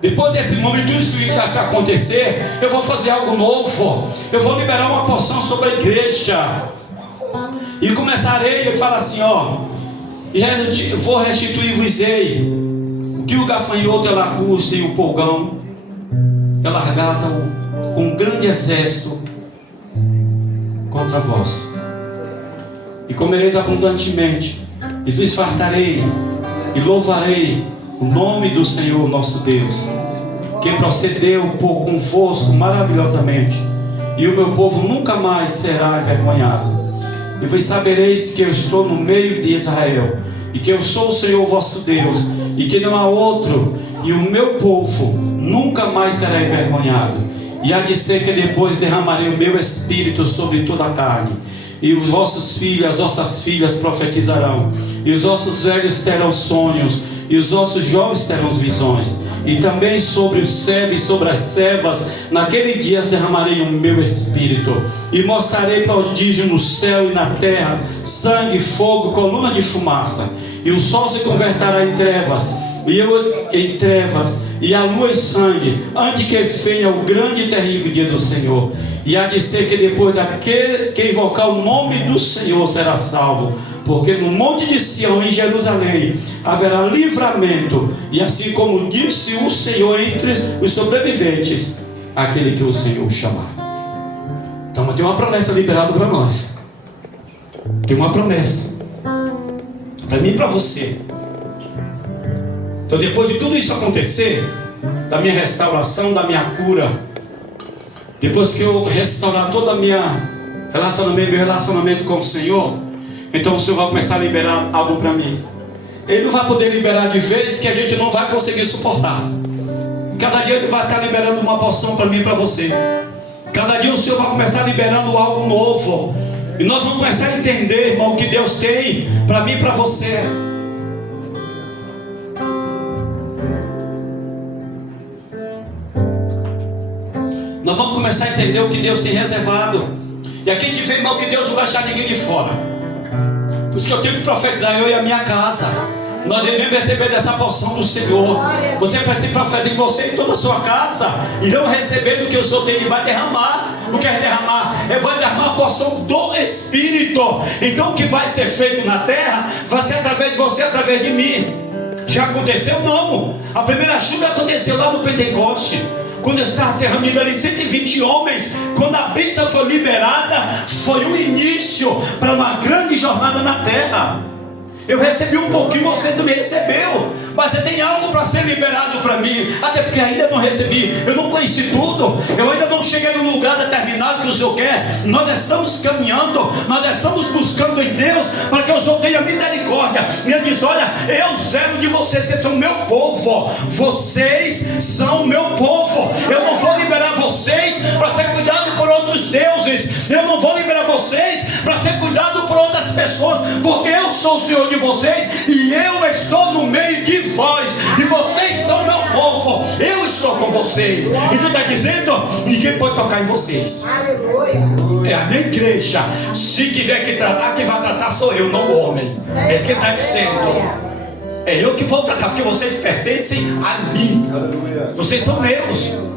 Depois desse momento, tudo isso que vai acontecer, eu vou fazer algo novo. Eu vou liberar uma porção sobre a igreja. E começarei, ele fala assim, ó, e vou restituir-vos-ei o que o gafanhoto, a lacusta e o polgão alargaram com um grande exército contra vós. E comereis abundantemente, e vos fartarei, e louvarei o nome do Senhor nosso Deus, que procedeu convosco maravilhosamente, e o meu povo nunca mais será envergonhado. E vos sabereis que eu estou no meio de Israel, e que eu sou o Senhor vosso Deus, e que não há outro, e o meu povo nunca mais será envergonhado. E há de ser que depois derramarei o meu espírito sobre toda a carne, e os vossos filhos, as vossas filhas profetizarão, e os vossos velhos terão sonhos, e os vossos jovens terão visões, e também sobre os servos e sobre as servas, naquele dia derramarei o meu espírito, e mostrarei prodígio no céu e na terra, sangue, fogo, coluna de fumaça, e o sol se converterá em trevas, e a lua em sangue, antes que venha o grande e terrível dia do Senhor. E há de ser que depois daquele que invocar o nome do Senhor será salvo, porque no monte de Sião, em Jerusalém, haverá livramento, e assim como disse o Senhor entre os sobreviventes, aquele que o Senhor chamar. Então tem uma promessa liberada para nós. Tem uma promessa para mim e para você. Então depois de tudo isso acontecer, da minha restauração, da minha cura, depois que eu restaurar toda a minha relacionamento com o Senhor, então o Senhor vai começar a liberar algo para mim. Ele não vai poder liberar de vez que a gente não vai conseguir suportar. Cada dia Ele vai estar liberando uma porção para mim e para você. Cada dia o Senhor vai começar liberando algo novo. E nós vamos começar a entender, irmão, o que Deus tem para mim e para você. Nós vamos começar a entender o que Deus tem reservado. E aqui te vê, irmão, que Deus não vai deixar ninguém de fora. Por isso que eu tenho que profetizar, eu e a minha casa. Nós devemos receber dessa porção do Senhor. Você vai ser profeta em você e toda a sua casa. Irão receber do que o Senhor tem e vai derramar. O que é derramar? Vai derramar a porção do Espírito. Então o que vai ser feito na terra vai ser através de você, através de mim. Já aconteceu? Não. A primeira chuva aconteceu lá no Pentecoste, quando estava se reunindo ali 120 homens. Quando a bênção foi liberada, foi o início para uma grande jornada na terra. Eu recebi um pouquinho, você também recebeu. Mas você tem algo para ser liberado para mim. Até porque ainda não recebi. Eu não conheci tudo. Eu ainda não cheguei no lugar determinado que o Senhor quer. Nós estamos caminhando. Nós estamos buscando em Deus para que o Senhor tenha misericórdia. E Ele diz: olha, eu zelo de vocês. Vocês são meu povo. Vocês são meu povo. Eu não vou liberar vocês para ser cuidado por outros deuses. Eu não vou liberar vocês para ser cuidado por outras pessoas. Porque eu sou o Senhor de vocês e eu estou no meio de vós, e vocês são meu povo. Eu estou com vocês. E tu está dizendo: ninguém pode tocar em vocês. É a minha igreja. Se tiver que tratar, quem vai tratar sou eu, não o homem. É isso que ele está dizendo. É eu que vou tratar, porque vocês pertencem a mim. Vocês são meus.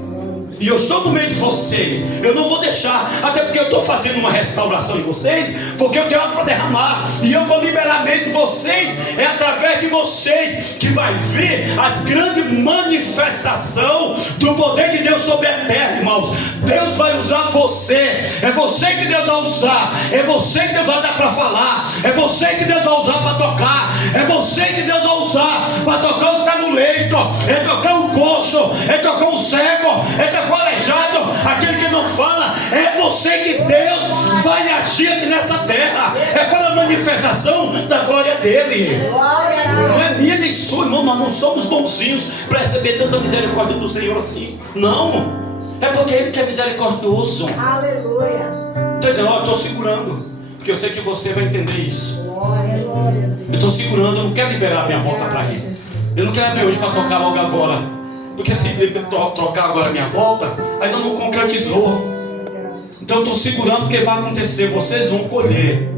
E eu estou no meio de vocês. Eu não vou deixar. Até porque eu estou fazendo uma restauração em vocês, porque eu tenho algo para derramar. E eu vou liberar mesmo vocês. É através de vocês que vai vir as grandes manifestações do poder de Deus sobre a terra, irmãos. Deus vai usar você. É você que Deus vai usar. É você que Deus vai dar para falar. É você que Deus vai usar para tocar. É você que Deus vai usar para tocar o que está no leito. É tocar o coxo. É tocar o cego. É tocar o aleijado. Aquele que não fala. É você que Deus vai agir aqui nessa terra. É para a manifestação da glória dele. Não é minha nem sua, irmão. Nós não somos bonzinhos para receber tanta misericórdia do Senhor assim. Não. É porque Ele que é misericordioso. Aleluia. Estou dizendo: ó, eu estou segurando, porque eu sei que você vai entender isso. Eu estou segurando, eu não quero liberar a minha volta para Ele. Eu não quero abrir hoje para tocar logo agora. Porque se tocar agora a minha volta, ainda não concretizou. Então eu estou segurando, porque vai acontecer. Vocês vão colher.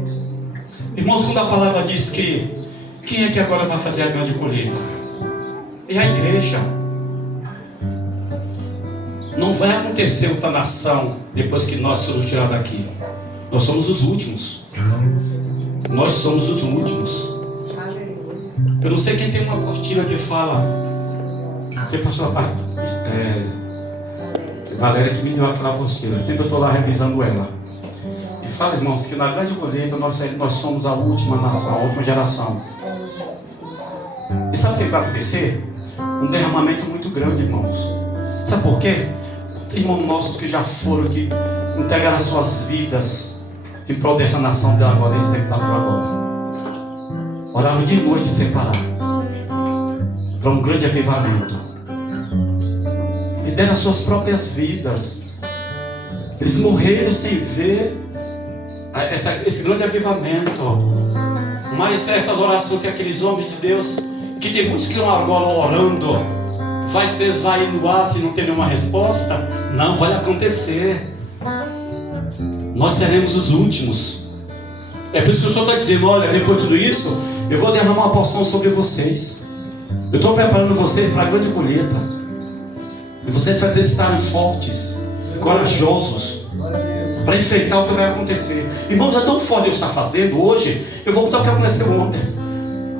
Irmãos, quando a palavra diz que quem é que agora vai fazer a grande colheita? É a igreja. Não vai acontecer outra nação depois que nós somos tirados daqui. Nós somos os últimos. Nós somos os últimos. Eu não sei quem tem uma cortina que fala. Tem pastor Valéria que me deu aquela apostila. Sempre eu estou lá revisando ela. E fala, irmãos, que na grande colheita nós somos a última nação, a última geração. E sabe o que vai acontecer? Um derramamento muito grande, irmãos. Sabe por quê? Tem irmãos nossos que já foram, que entregaram as suas vidas em prol dessa nação de agora, desse tempo agora. Oraram de noite sem parar para um grande avivamento. E deram as suas próprias vidas. Eles morreram sem ver esse grande avivamento. Mas essas orações que aqueles homens de Deus, que tem muitos que estão agora orando, vai ser esvaindo se não tem nenhuma resposta? Não vai acontecer. Nós seremos os últimos. É por isso que o Senhor está dizendo: olha, depois de tudo isso, eu vou derramar uma porção sobre vocês. Eu estou preparando vocês para a grande colheita. E vocês vão estarem fortes, corajosos, para enfrentar o que vai acontecer. Irmãos, é tão forte Deus está fazendo hoje. Eu vou voltar ao que aconteceu ontem.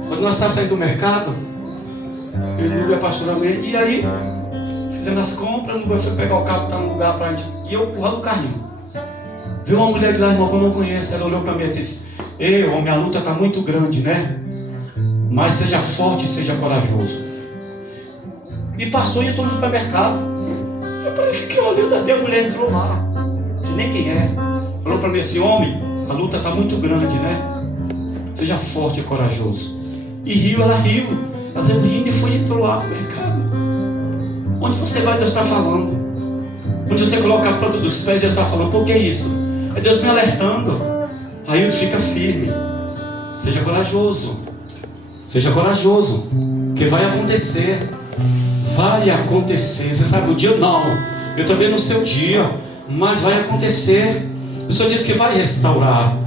Quando nós estávamos saindo do mercado, eu e o Nuba pastoralmente, e aí fizemos as compras. O Nuba foi pegar o carro que está no lugar para a gente, e eu empurrando o carrinho. Viu uma mulher de lá, irmão, que eu não conheço. Ela olhou para mim e disse: ei, homem, a luta está muito grande, né? Mas seja forte e seja corajoso. E passou e entrou no supermercado. Eu fiquei olhando, até a mulher entrou lá, que nem quem é. Falou para mim assim: homem, a luta está muito grande, né? Seja forte e corajoso. E riu, ela riu. Mas eu rindo e foi e entrou lá no mercado. Onde você vai, Deus está falando. Onde você coloca a planta dos pés, Deus está falando. Por que isso? É Deus me alertando. Aí fica firme. Seja corajoso. Seja corajoso. Que vai acontecer. Vai acontecer. Você sabe o dia? Não. Eu também não sei o dia. Mas vai acontecer. O Senhor disse que vai restaurar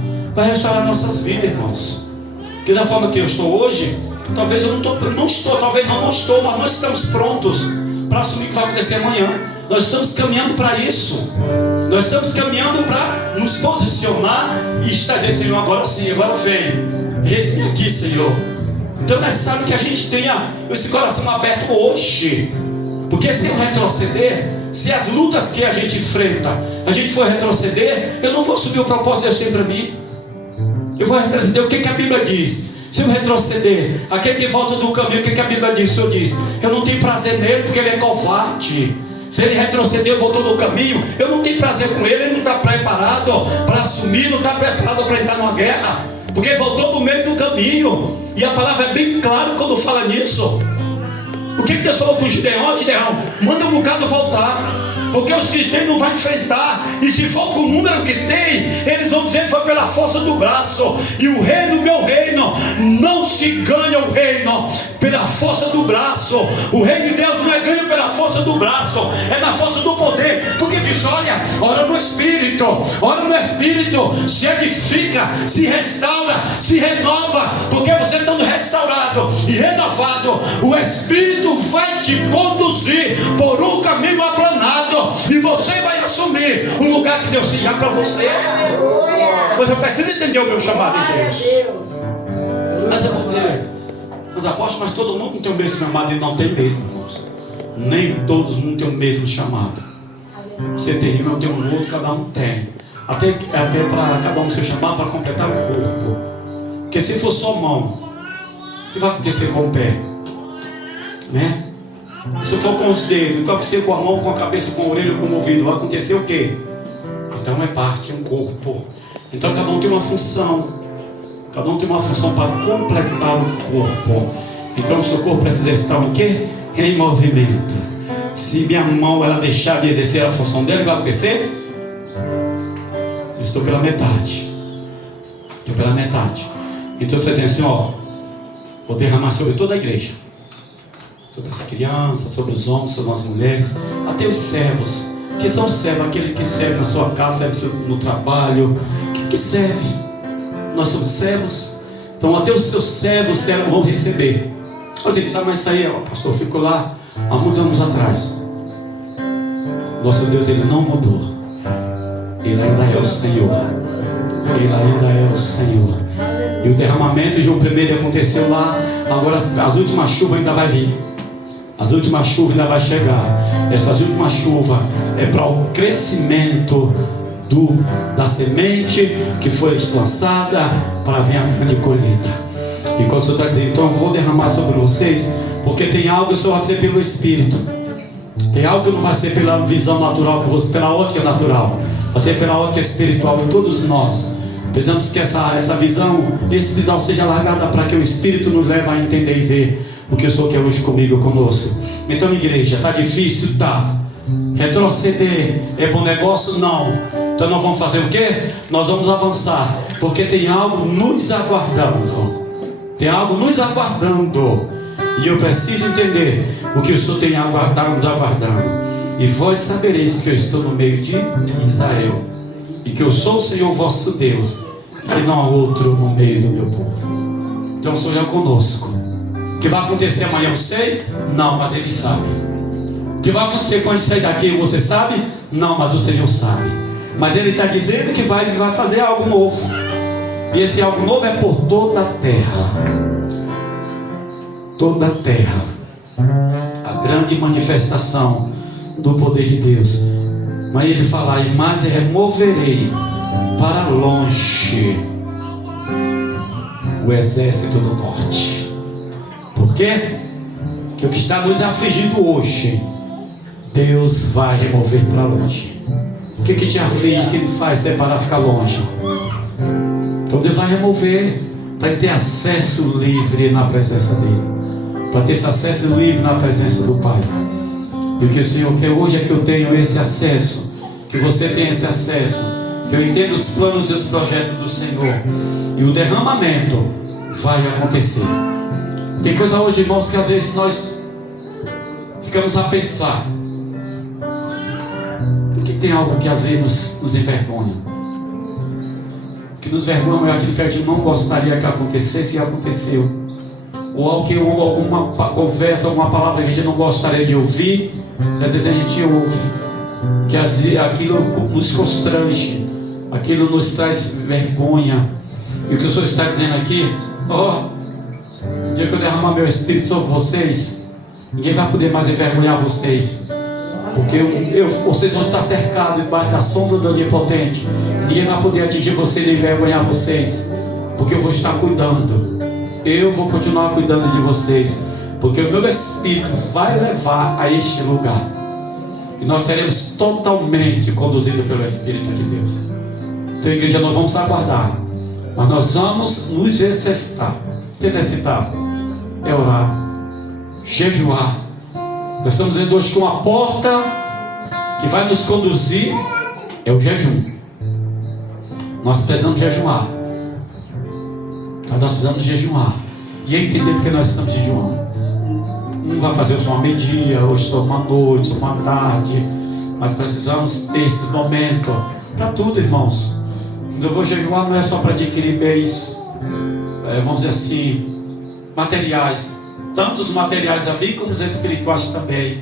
nossas vidas, irmãos. Que da forma que eu estou hoje, talvez eu não estou, mas nós estamos prontos para assumir o que vai acontecer amanhã. Nós estamos caminhando para isso. Nós estamos caminhando para nos posicionar e estar dizendo: Senhor, agora sim, agora vem. Eis-me aqui, Senhor. Então é necessário que a gente tenha esse coração aberto hoje. Porque se eu retroceder, se as lutas que a gente enfrenta, a gente for retroceder, eu não vou assumir o propósito de Deus tem para mim. Eu vou retroceder. O que a Bíblia diz? Se eu retroceder, aquele que volta do caminho, o que a Bíblia diz? O Senhor diz: eu não tenho prazer nele porque ele é covarde. Se ele retrocedeu, voltou do caminho, eu não tenho prazer com ele. Ele não está preparado para assumir, não está preparado para entrar numa guerra, porque ele voltou do meio do caminho. E a palavra é bem clara quando fala nisso. O que Deus falou com o Gideão? Gideão, manda um bocado voltar, porque os que têm não vão enfrentar. E se for com o número que tem, eles vão dizer que foi pela força do braço. E o reino, meu reino, não se ganha o reino pela força do braço. O reino de Deus não é ganho pela força do braço, é na força do poder. Porque diz: olha, ora no Espírito, se edifica, se restaura, se renova. Porque você estando restaurado e renovado, o Espírito vai te conduzir por um caminho aplanado, e você vai assumir o lugar que Deus tinha para você. Mas eu preciso entender o meu chamado em Deus. Mas eu vou dizer, os apóstolos, mas todo mundo não tem o mesmo chamado. E não tem mesmo, irmãos. Nem todos não tem o mesmo chamado. Você tem um, eu tenho um outro, cada um tem. Até para cada um ser chamado para completar o corpo. Porque se for só mão, o que vai acontecer com o pé? Né? Se for com os dedos, o que vai acontecer com a mão, com a cabeça, com a orelha, com o ouvido? Vai acontecer o quê? Então é parte, é um corpo. Então cada um tem uma função. Cada um tem uma função para completar o corpo. Então o seu corpo precisa estar em quê? Em movimento. Se minha mão ela deixar de exercer a função dela, vai acontecer? Eu estou pela metade. Estou pela metade. Então eu estou dizendo assim, ó, vou derramar sobre toda a igreja. Sobre as crianças, sobre os homens, sobre as mulheres, até os servos. Que são servos? Aqueles que servem na sua casa, servem no trabalho. Que serve? Nós somos servos. Então até os seus servos vão receber. Você que sabe, mas isso aí, ó, pastor, ficou lá há muitos anos atrás. Nosso Deus, ele não mudou. Ele ainda é o Senhor. Ele ainda é o Senhor. E o derramamento de João I aconteceu lá. Agora as últimas chuvas ainda vai vir. As últimas chuvas ainda vai chegar. Essas últimas chuvas é para o crescimento da semente que foi lançada para vir a grande colheita. E quando o Senhor está dizendo, então eu vou derramar sobre vocês, porque tem algo que o Senhor vai ser pelo Espírito. Tem algo que não vai ser pela visão natural, que você, pela ótica natural, vai ser pela ótica espiritual. E todos nós precisamos que essa visão espiritual seja largada para que o Espírito nos leve a entender e ver o que o Senhor quer hoje comigo, conosco. Então, igreja, está difícil? Tá. Retroceder é bom negócio? Não. Então nós vamos fazer o quê? Nós vamos avançar, porque tem algo nos aguardando. Tem algo nos aguardando. E eu preciso entender o que o Senhor tem nos aguardando. E vós sabereis que eu estou no meio de Israel, e que eu sou o Senhor vosso Deus, e que não há outro no meio do meu povo. Então o Senhor é conosco. O que vai acontecer amanhã eu sei? Não, mas Ele sabe. O que vai acontecer quando sair daqui você sabe? Não, mas o Senhor sabe. Mas Ele está dizendo que vai fazer algo novo. E esse algo novo é por toda a terra. Toda a terra. A grande manifestação do poder de Deus. Mas Ele fala, mas removerei para longe o exército do norte. Por quê? Porque o que está nos afligindo hoje, Deus vai remover para longe. O que te aflige, o que Ele faz separar, ficar longe? Então Deus vai remover para ter acesso livre na presença dEle, para ter esse acesso livre na presença do Pai. E o que o Senhor quer hoje é que eu tenha esse acesso, que você tenha esse acesso, que eu entenda os planos e os projetos do Senhor, e o derramamento vai acontecer. Tem coisa hoje, irmãos, que às vezes nós ficamos a pensar. Por que tem algo que às vezes nos envergonha? que nos vergonha é aquilo que a gente não gostaria que acontecesse e aconteceu. Ou alguma conversa, alguma palavra que a gente não gostaria de ouvir, e às vezes a gente ouve, que aquilo nos constrange, aquilo nos traz vergonha. E o que o Senhor está dizendo aqui, no dia que eu derramar meu Espírito sobre vocês, ninguém vai poder mais envergonhar vocês, porque vocês vão estar cercados debaixo da sombra do Onipotente. Ninguém vai poder atingir vocês nem envergonhar vocês, porque eu vou estar cuidando. Eu vou continuar cuidando de vocês, porque o meu Espírito vai levar a este lugar, e nós seremos totalmente conduzidos pelo Espírito de Deus. Então, igreja, nós vamos aguardar, mas nós vamos nos exercitar. Exercitar é orar, jejuar. Nós estamos dizendo hoje que uma porta que vai nos conduzir é o jejum. Nós precisamos jejuar. Então nós precisamos jejuar e entender porque nós estamos jejuando. Não vai fazer só uma meio-dia, hoje só uma noite, só uma tarde, mas precisamos ter esse momento para tudo, irmãos. Quando eu vou jejuar, não é só para adquirir bens, vamos dizer assim, materiais, tanto os materiais a vir como os espirituais também,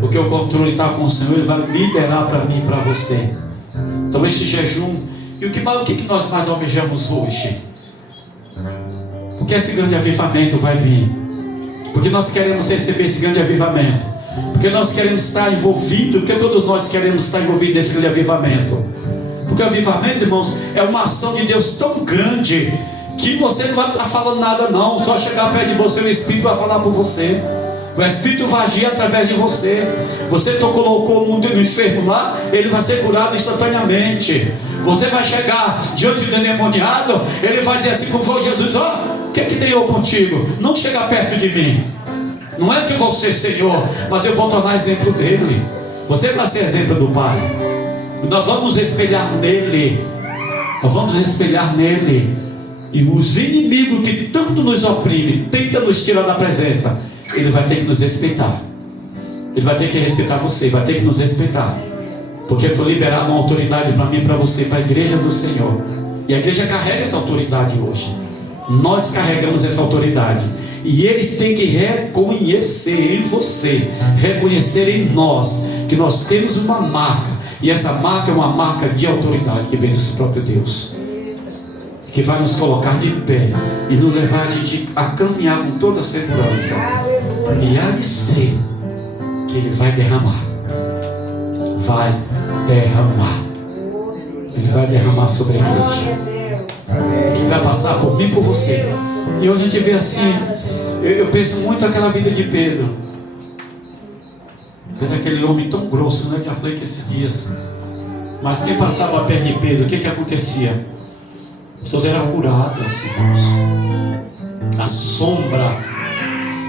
porque o controle está com o Senhor. Ele vai liberar para mim e para você. Então este jejum, e o que nós mais almejamos hoje? Porque esse grande avivamento vai vir, porque nós queremos receber esse grande avivamento, porque nós queremos estar envolvidos, porque todos nós queremos estar envolvidos nesse grande avivamento. Porque o avivamento, irmãos, é uma ação de Deus tão grande que você não vai estar falando nada não. Só chegar perto de você, o Espírito vai falar por você. O Espírito vai agir através de você. Você colocou o enfermo lá, ele vai ser curado instantaneamente. Você vai chegar diante do endemoniado, ele vai dizer assim, como foi Jesus: o que tem eu contigo? Não chega perto de mim. Não é de você, Senhor, mas eu vou tornar exemplo dele. Você vai ser exemplo do Pai. Nós vamos espelhar nele. Nós vamos espelhar nele. E os inimigos que tanto nos oprimem, tentam nos tirar da presença, ele vai ter que nos respeitar. Ele vai ter que respeitar você, vai ter que nos respeitar, porque foi liberada uma autoridade para mim e para você, para a igreja do Senhor. E a igreja carrega essa autoridade hoje. Nós carregamos essa autoridade, e eles têm que reconhecer em você, reconhecer em nós, que nós temos uma marca. E essa marca é uma marca de autoridade que vem do próprio Deus, que vai nos colocar de pé e nos levar a caminhar com toda a segurança. E há de ser que Ele vai derramar. Vai derramar. Ele vai derramar sobre a igreja. Ele vai passar por mim e por você. E hoje a gente vê assim, eu penso muito naquela vida de Pedro. Pedro é aquele homem tão grosso, né? Já falei que esses dias. Mas quem passava perto de Pedro, o que acontecia? As pessoas eram curadas, irmãos. Na sombra.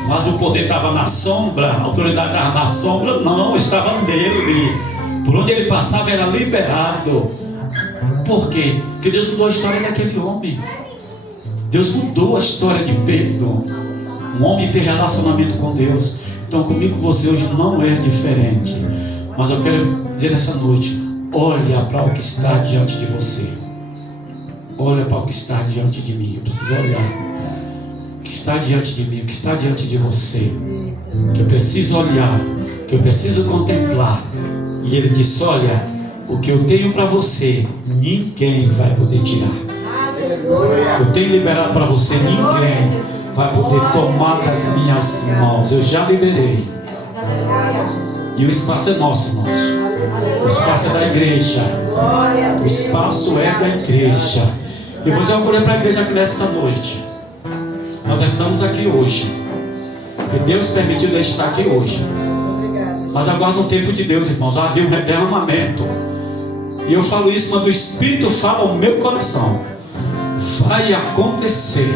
Mas o poder estava na sombra, a autoridade estava na sombra? Não, estava nele. Por onde ele passava era liberado. Por quê? Porque Deus mudou a história daquele homem. Deus mudou a história de Pedro. Um homem tem relacionamento com Deus. Então comigo, você hoje não é diferente. Mas eu quero dizer nessa noite: olha para o que está diante de você. Olha para o que está diante de mim. Eu preciso olhar o que está diante de mim, o que está diante de você, que eu preciso olhar, que eu preciso contemplar. E ele disse: olha, o que eu tenho para você, ninguém vai poder tirar. O que eu tenho liberado para você, ninguém vai poder tomar das minhas mãos. Eu já liberei. E o espaço é nosso, irmãos. O espaço é da igreja. O espaço é da igreja. E vou dizer uma coisa para a igreja aqui nesta noite. Nós estamos aqui hoje, porque Deus permitiu eu estar aqui hoje. Mas aguarda o tempo de Deus, irmãos. Havia um derramamento. E eu falo isso, mas o Espírito fala ao meu coração. Vai acontecer.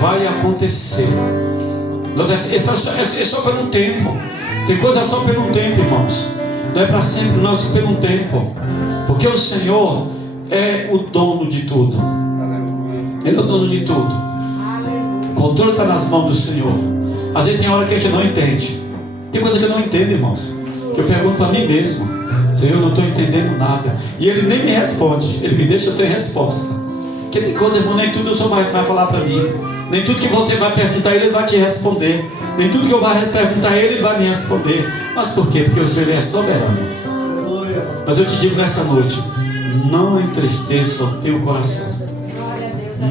Vai acontecer. É só por um tempo. Tem coisa só por um tempo, irmãos. Não é para sempre, não, é por um tempo. Porque o Senhor é o dono de tudo. Ele é o dono de tudo. O controle está nas mãos do Senhor. Às vezes tem hora que a gente não entende. Tem coisa que eu não entendo, irmãos, que eu pergunto para mim mesmo: Senhor, eu não estou entendendo nada. E Ele nem me responde. Ele me deixa sem resposta. Porque tem coisa, irmão, nem tudo o Senhor vai falar para mim. Nem tudo que você vai perguntar, Ele vai te responder. Nem tudo que eu vou perguntar a Ele vai me responder. Mas por quê? Porque o Senhor é soberano. Mas eu te digo nesta noite, não entristeça o teu coração.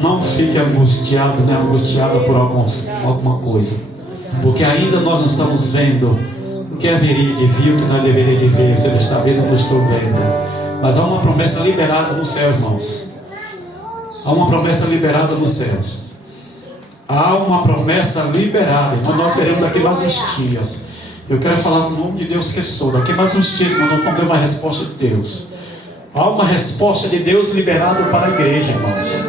Não fique angustiado, nem angustiada por alguma coisa. Porque ainda nós não estamos vendo o que haveria de vir, o que nós deveríamos de ver. Você está vendo, eu não estou vendo. Mas há uma promessa liberada no céu, irmãos. Há uma promessa liberada nos céus. Há uma promessa liberada. Irmão, nós veremos daqui mais uns dias. Eu quero falar no nome de Deus que sou. Daqui mais uns dias, irmão, nós vamos ver uma resposta de Deus. Há uma resposta de Deus liberada para a igreja, irmãos.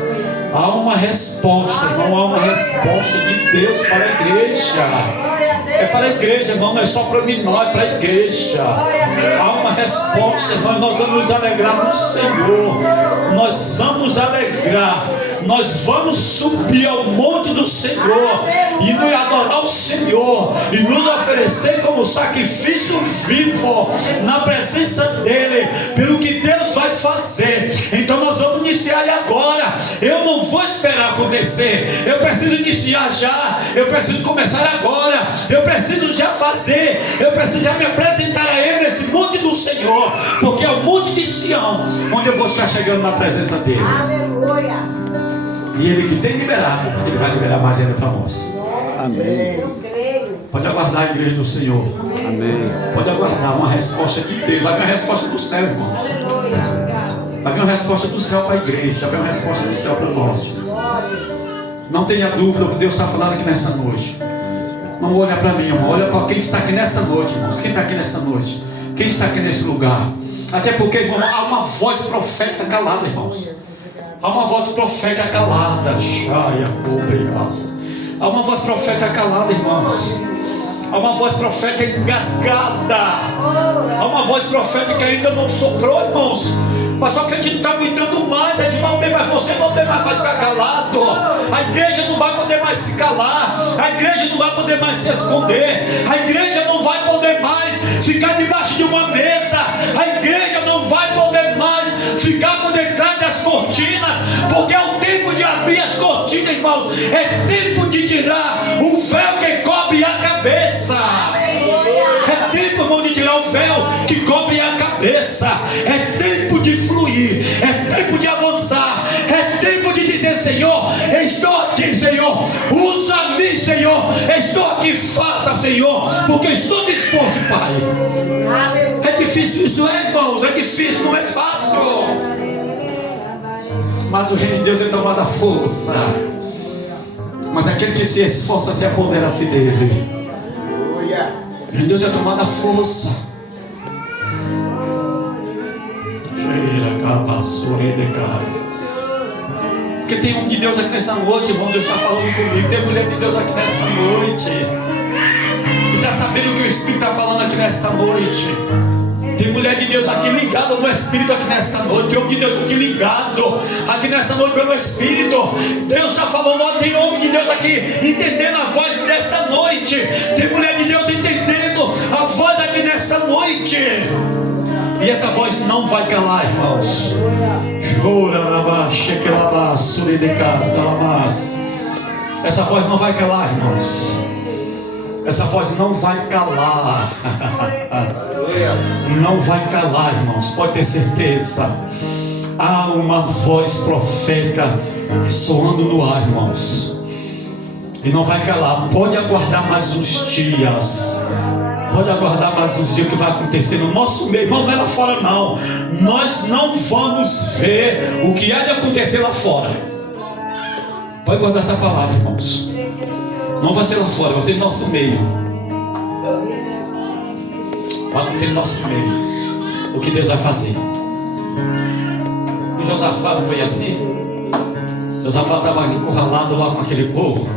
Há uma resposta, irmão. Há uma resposta de Deus para a igreja. É para a igreja, irmão, não é só para mim, não, é para a igreja. Há uma resposta, irmão, nós vamos nos alegrar no Senhor. Nós vamos alegrar. Nós vamos subir ao monte do Senhor e nos adorar o Senhor e nos oferecer como sacrifício vivo na presença dEle, pelo que Deus vai fazer. Então nós vamos iniciar agora. Eu não vou esperar acontecer. Eu preciso iniciar já. Eu preciso começar agora. Eu preciso já fazer. Eu preciso já me apresentar a Ele nesse monte do Senhor, porque é o monte de Sião onde eu vou estar chegando na presença dEle. Aleluia. E Ele que tem liberado, Ele vai liberar mais ainda para nós. Amém. Pode aguardar a igreja do Senhor. Amém. Pode aguardar uma resposta de Deus. Vai vir uma resposta do céu, irmão. Vai vir uma resposta do céu para a igreja. Vai vir uma resposta do céu para nós. Não tenha dúvida do que Deus está falando aqui nessa noite. Não olha para mim, irmão. Olha para quem está aqui nessa noite, irmãos. Quem está aqui nessa noite? Quem está aqui nesse lugar? Até porque, irmão, há uma voz profética calada, irmãos. Há uma voz profética calada. Há uma voz profética calada, irmãos. Há uma voz profética engasgada. Há uma voz profética que ainda não soprou, irmãos. Mas só que a gente não está aguentando mais. A gente não tem mais, você não tem mais vai ficar calado. A igreja não vai poder mais se calar. A igreja não vai poder mais se esconder. A igreja não vai poder mais ficar debaixo de uma mesa. A igreja não vai poder mais ficar por detrás das cortinas. Porque é o tempo de abrir as cortinas, irmãos. É tempo de tirar o véu que cobre a cabeça. É tempo, irmão, de tirar o véu que cobre a cabeça. É tempo de fluir. É tempo de avançar. É tempo de dizer: Senhor, estou aqui, Senhor. Usa-me, Senhor. Estou aqui, faça, Senhor. Porque estou disposto, Pai. É difícil isso, irmãos. É difícil, não é fácil. Mas o reino de Deus é tomado à força. Mas aquele que se esforça se apodera-se dele. O reino de Deus é tomado à força. Porque tem um de Deus aqui nessa noite, irmão. Deus está falando comigo. Tem mulher de Deus aqui nessa noite. E está sabendo o que o Espírito está falando aqui nesta noite. Tem mulher de Deus aqui ligada no Espírito aqui nesta noite. Tem homem de Deus aqui ligado aqui nesta noite pelo Espírito. Deus está falando, ó, tem homem de Deus aqui entendendo a voz desta noite. Tem mulher de Deus entendendo a voz aqui nesta noite. E essa voz não vai calar, irmãos. Essa voz não vai calar, irmãos. Essa voz não vai calar. Não vai calar, irmãos. Pode ter certeza. Há uma voz profética ressoando no ar, irmãos. E não vai calar. Pode aguardar mais uns dias. Pode aguardar mais uns dias o que vai acontecer no nosso meio. Irmão, não é lá fora não. Nós não vamos ver o que há de acontecer lá fora. Pode guardar essa palavra, irmãos. Não vai ser lá fora, vai ser no nosso meio. Vai acontecer no nosso meio o que Deus vai fazer. E Josafá não foi assim? Josafá estava encurralado lá com aquele povo.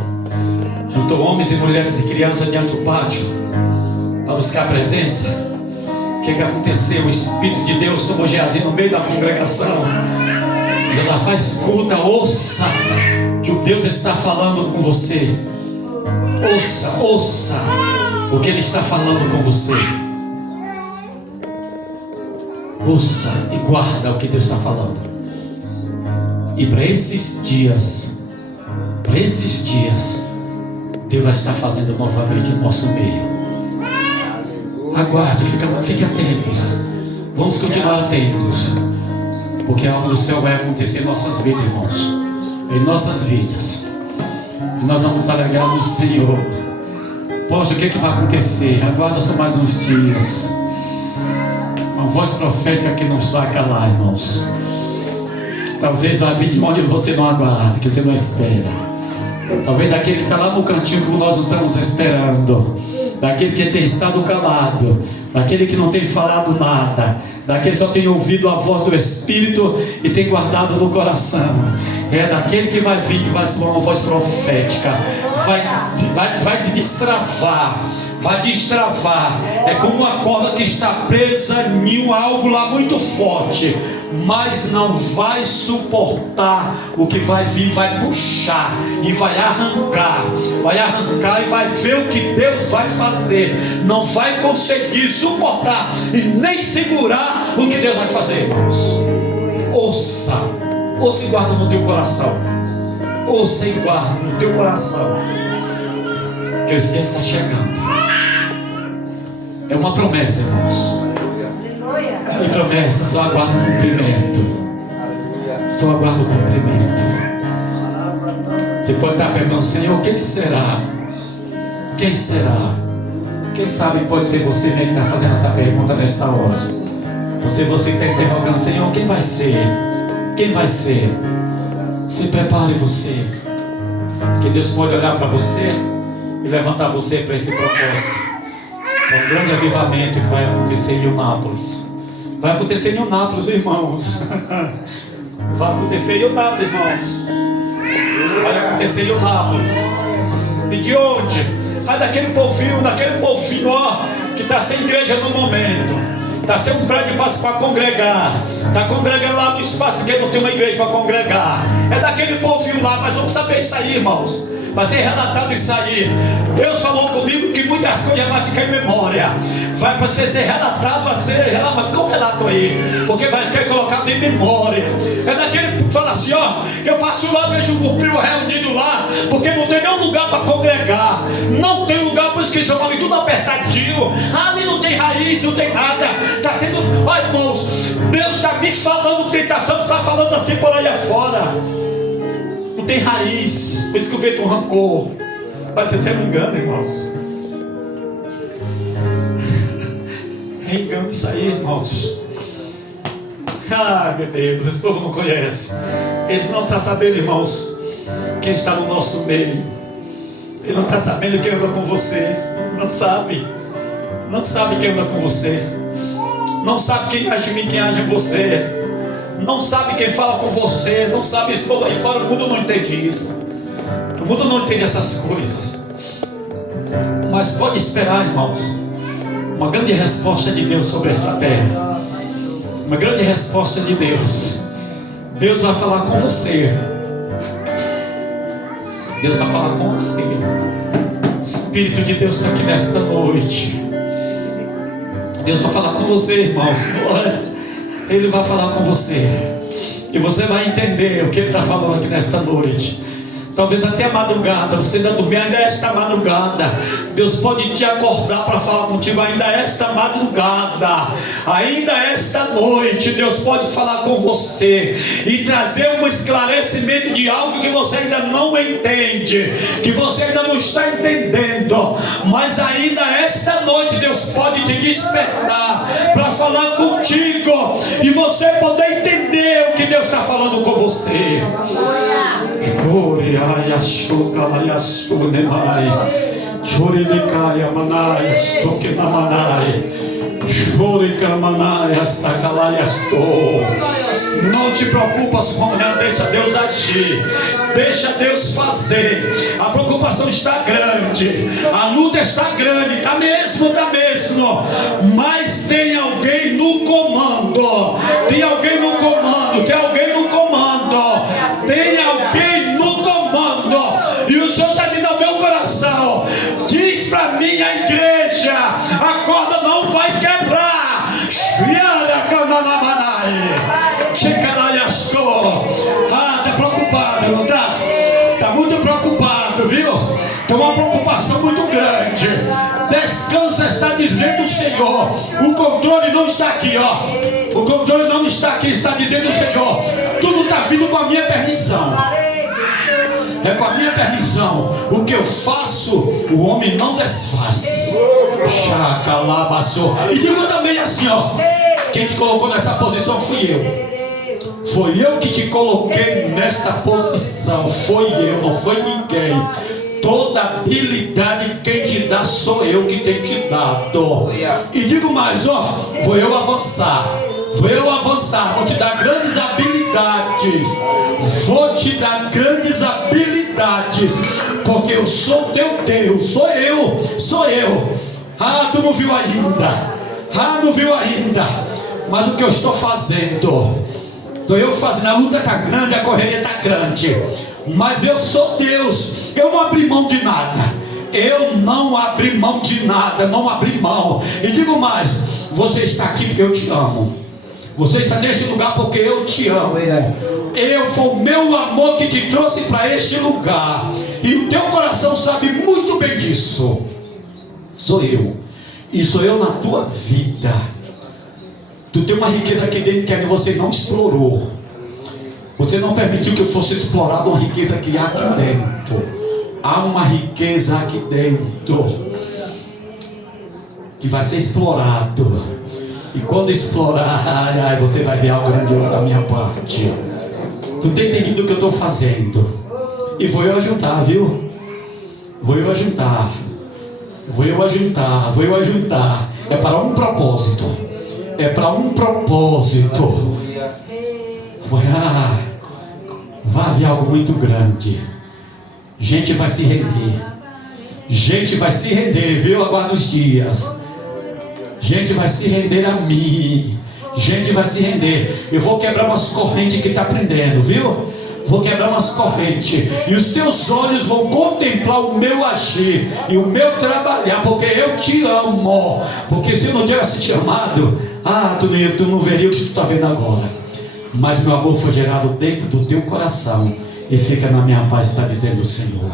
Juntou homens e mulheres e crianças diante do pátio para buscar a presença. O que aconteceu? O Espírito de Deus tomou Geazi no meio da congregação. Josafá, escuta, ouça que o Deus está falando com você. Ouça o que Ele está falando com você. Ouça e guarda o que Deus está falando. E para esses dias, Deus vai estar fazendo novamente o nosso meio. Aguarde, fique atentos. Vamos continuar atentos, porque algo do céu vai acontecer em nossas vidas, irmãos. Em nossas vidas. E nós vamos alegrar no Senhor. Poxa, o que vai acontecer? Aguarda só mais uns dias. Uma voz profética que não vai calar, irmãos. Talvez vai vir de onde você não aguarda, que você não espera. Talvez daquele que está lá no cantinho que nós não estamos esperando. Daquele que tem estado calado. Daquele que não tem falado nada. Daquele que só tem ouvido a voz do Espírito e tem guardado no coração. É daquele que vai vir, que vai soar uma voz profética. Vai destravar. Vai destravar. É como uma corda que está presa em algo lá muito forte, mas não vai suportar o que vai vir. Vai puxar e vai arrancar e vai ver o que Deus vai fazer. Não vai conseguir suportar e nem segurar o que Deus vai fazer, irmãos. Ouça e guarda no teu coração. Ouça e guarda no teu coração, que os dias está chegando. É uma promessa, irmãos. E promessa só aguarda o cumprimento. Só aguarda o cumprimento. Você pode estar perguntando: Senhor, quem será? Quem será? Quem sabe pode ser você mesmo que está fazendo essa pergunta nesta hora. Você que está interrogando: Senhor, quem vai ser? Quem vai ser? Se prepare você, que Deus pode olhar para você e levantar você para esse propósito. É um grande avivamento que vai acontecer em Eunápolis. Vai acontecer em Eunápolis, irmãos. Vai acontecer em Eunápolis, irmãos. Vai acontecer em Eunápolis. E de onde? Vai daquele povinho, ó, que está sem igreja no momento. Está sem um prédio para congregar. Está congregando lá no espaço porque não tem uma igreja para congregar. É daquele povinho lá, mas vamos saber isso aí, irmãos. Vai ser relatado isso aí. Deus falou comigo que muitas coisas vão ficar em memória. Vai para ser relatado, vai ficar um relato aí, porque vai ficar colocado em memória. É daquele que fala assim: ó, eu passo lá, vejo um grupo reunido lá, porque não tem nenhum lugar para congregar. Não tem lugar, por isso que estão ali tudo apertadinho. Ali não tem raiz, não tem nada. Está sendo, ó, irmãos, Deus está me falando, tentação está falando assim por aí afora. Não tem raiz, por isso que o vento arrancou. Mas você não engana, irmãos. É engano isso aí, irmãos. Ah, meu Deus, esse povo não conhece. Eles não estão sabendo, irmãos, quem está no nosso meio. Ele não está sabendo quem anda com você. Não sabe. Não sabe quem anda com você. Não sabe quem age em mim, quem age em você. Não sabe quem fala com você. Não sabe, esse povo aí fora, o mundo não entende isso. O mundo não entende essas coisas. Mas pode esperar, irmãos, uma grande resposta de Deus sobre esta terra. Uma grande resposta de Deus. Deus vai falar com você. Deus vai falar com você. O Espírito de Deus está aqui nesta noite. Deus vai falar com você, irmãos. Ele vai falar com você. E você vai entender o que Ele está falando aqui nesta noite. Talvez até a madrugada, você ainda dormir, ainda esta madrugada. Deus pode te acordar para falar contigo ainda esta madrugada. Ainda esta noite, Deus pode falar com você e trazer um esclarecimento de algo que você ainda não entende, que você ainda não está entendendo. Mas ainda esta noite, Deus pode te despertar para falar contigo e você poder entender o que Deus está falando com você. Não te preocupas com nada, deixa Deus agir, deixa Deus fazer. A preocupação está grande, a luta está grande, está mesmo, mas tem alguém no comando, tem alguém no comando, tem alguém no comando, tem alguém no comando. E o Senhor está dizendo ao meu coração: diz para mim, a igreja, a corda não vai quebrar. Ah, Senhor. O controle não está aqui, ó. O controle não está aqui, está dizendo o Senhor. Tudo está vindo com a minha permissão. É com a minha permissão. O que eu faço, o homem não desfaz. E digo também assim, ó. Quem te colocou nessa posição fui eu. Foi eu que te coloquei nesta posição. Foi eu, não foi ninguém. Toda habilidade quem te dá sou eu que tenho te dado. E digo mais, ó, vou eu avançar. Vou eu avançar, vou te dar grandes habilidades. Vou te dar grandes habilidades. Porque eu sou teu Deus. Sou eu. Ah, tu não viu ainda. Não viu ainda. Mas o que eu estou fazendo? Estou eu fazendo. A luta está grande, a correria está grande. Mas eu sou Deus. Eu não abri mão de nada. Eu não abri mão de nada. Não abri mão. E digo mais, você está aqui porque eu te amo. Você está nesse lugar porque eu te amo. Foi o meu amor que te trouxe para este lugar. E o teu coração sabe muito bem disso. Sou eu. E sou eu na tua vida. Tu tem uma riqueza aqui dentro que você não explorou. Você não permitiu que eu fosse explorado uma riqueza que há aqui dentro. Há uma riqueza aqui dentro que vai ser explorado. E quando explorar, você vai ver algo grandioso da minha parte. Tu tem entendido o que eu estou fazendo? E vou eu ajuntar, viu? Vou eu ajuntar. É para um propósito. Vai haver algo muito grande. Gente vai se render. Viu? Aguarda os dias. Gente vai se render a mim. Gente vai se render. Eu vou quebrar umas correntes que está prendendo, viu? Vou quebrar umas correntes. E os teus olhos vão contemplar o meu agir e o meu trabalhar, porque eu te amo. Porque se eu não tivesse te amado, tu não veria o que tu está vendo agora. Mas meu amor foi gerado dentro do teu coração. E fica na minha paz, está dizendo o Senhor.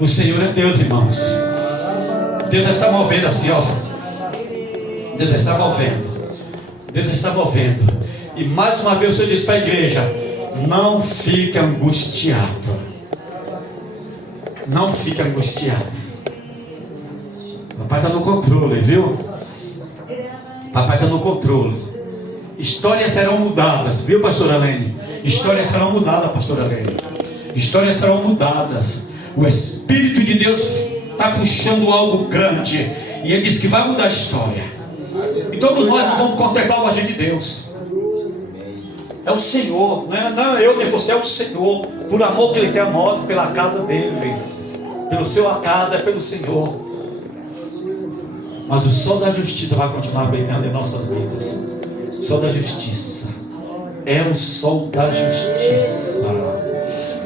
O Senhor é Deus, irmãos. Deus está movendo assim, ó. Deus está movendo. E mais uma vez o Senhor diz para a igreja: não fique angustiado. Papai está no controle, viu? Papai está no controle. Histórias serão mudadas, viu, pastora Lene? Histórias serão mudadas, pastora Lene. Histórias serão mudadas. O Espírito de Deus está puxando algo grande. E Ele disse que vai mudar a história. E todos nós não vamos contemplar o agir de Deus. É o Senhor, não é eu nem você, é o Senhor. Por amor que Ele tem a nós, pela casa dEle. Pelo seu casa, é pelo Senhor. Mas o sol da justiça vai continuar brilhando em nossas vidas. O sol da justiça. É o sol da justiça.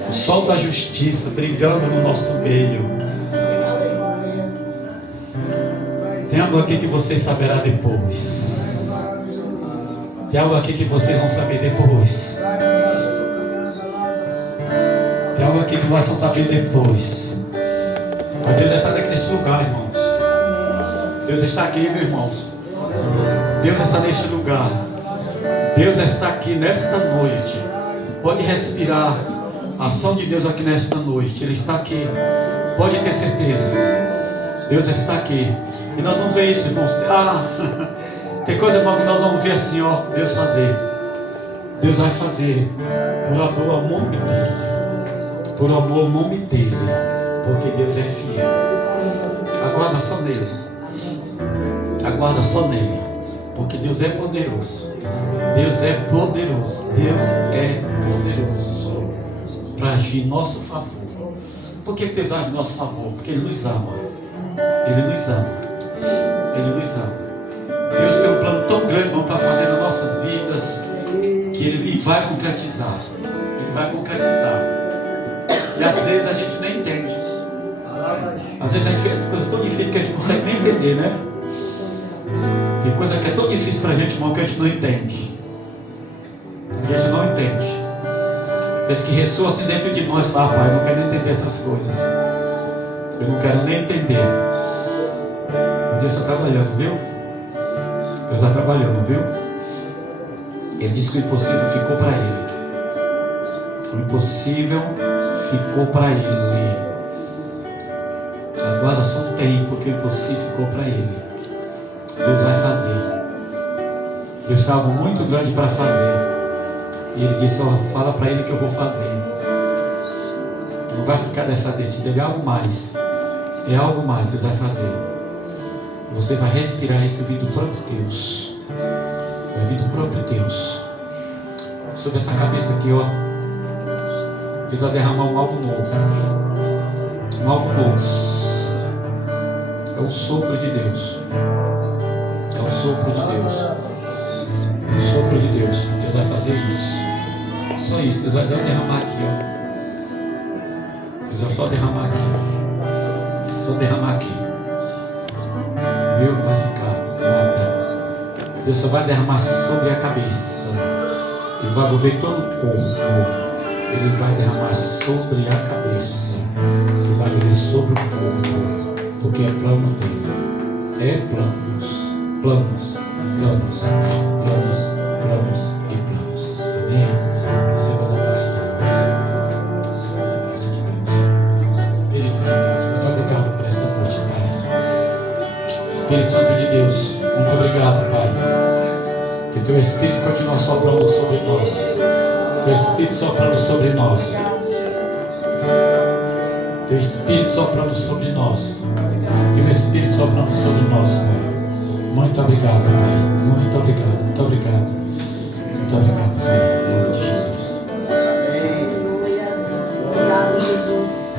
O sol da justiça brilhando no nosso meio. Tem algo aqui que você saberá depois. Tem algo aqui que você não saber depois. Tem algo aqui que nós vamos saber depois. Mas Deus está aqui nesse lugar, irmãos. Deus está aqui, meus irmãos. Deus está neste lugar. Deus está aqui nesta noite. Pode respirar a ação de Deus aqui nesta noite. Ele está aqui. Pode ter certeza. Deus está aqui. E nós vamos ver isso, irmãos. Tem coisa, irmão, que nós vamos ver assim, ó. Deus fazer. Deus vai fazer. Por amor ao nome dEle. Por amor ao nome dEle. Porque Deus é fiel. Aguarda só nele. Aguarda só nele. Porque Deus é poderoso. Deus é poderoso. Deus é poderoso para agir em nosso favor. Por que Deus age em nosso favor? Porque Ele nos ama. Ele nos ama. Ele nos ama. Deus tem um plano tão grande para fazer nas nossas vidas, que Ele vai concretizar. Ele vai concretizar. E às vezes a gente nem entende. Às vezes a gente faz coisa tão difícil que a gente não consegue nem entender, né? Tem coisa que é tão difícil para a gente, irmão, que a gente não entende. Que a gente não entende. Mas que ressoa assim dentro de nós, fala, pai, eu não quero nem entender essas coisas. Eu não quero nem entender. Mas Deus está trabalhando, viu? Deus está trabalhando, viu? Ele disse que o impossível ficou para ele. O impossível ficou para ele. Agora só um tempo que o impossível ficou para ele. Deus vai fazer. Deus tem algo muito grande para fazer. E ele disse, ó, fala para ele que eu vou fazer. Não vai ficar dessa descida, é algo mais. É algo mais, Deus vai fazer. Você vai respirar isso vindo do próprio Deus. Vai vir do próprio Deus. Sobre essa cabeça aqui, ó. Deus vai derramar algo novo. Algo novo. É o sopro de Deus. É o sopro de Deus. O sopro de Deus. Deus vai fazer isso. Só isso. Deus vai derramar aqui, ó. Deus vai só derramar aqui. Só derramar aqui. Viu? Vai ficar nada. Deus só vai derramar sobre a cabeça. Ele vai envolver todo o corpo. Ele vai derramar sobre a cabeça. Ele vai envolver sobre o corpo. Porque é plano dele. É planos. Planos. Planos. Planos. Planos e planos. Amém? Receba da parte de Deus. Receba da parte de Deus. Espírito de Deus, muito obrigado por essa noite, Pai. Espírito Santo de Deus, muito obrigado, Pai. Que teu Espírito continue soprando sobre nós. Teu Espírito soprando sobre nós. Teu Espírito soprando sobre nós. Teu Espírito soprando sobre nós, Pai. Muito obrigado, Pai. Muito obrigado, muito obrigado. Muito obrigado, Pai. Em nome de Jesus. Obrigado, Jesus.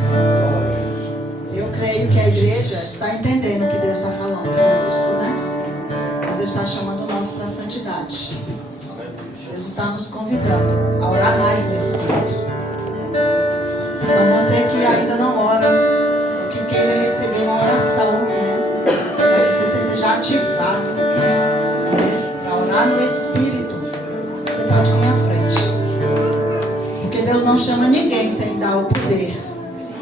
Eu creio que a igreja está entendendo o que Deus está falando conosco, né? Deus está chamando nós para a santidade. Deus está nos convidando a orar mais no Espírito. Então você que ainda não ora, que queira receber uma oração, né? Para que você seja ativado para orar no Espírito, você pode vir à frente. Porque Deus não chama ninguém sem dar o poder.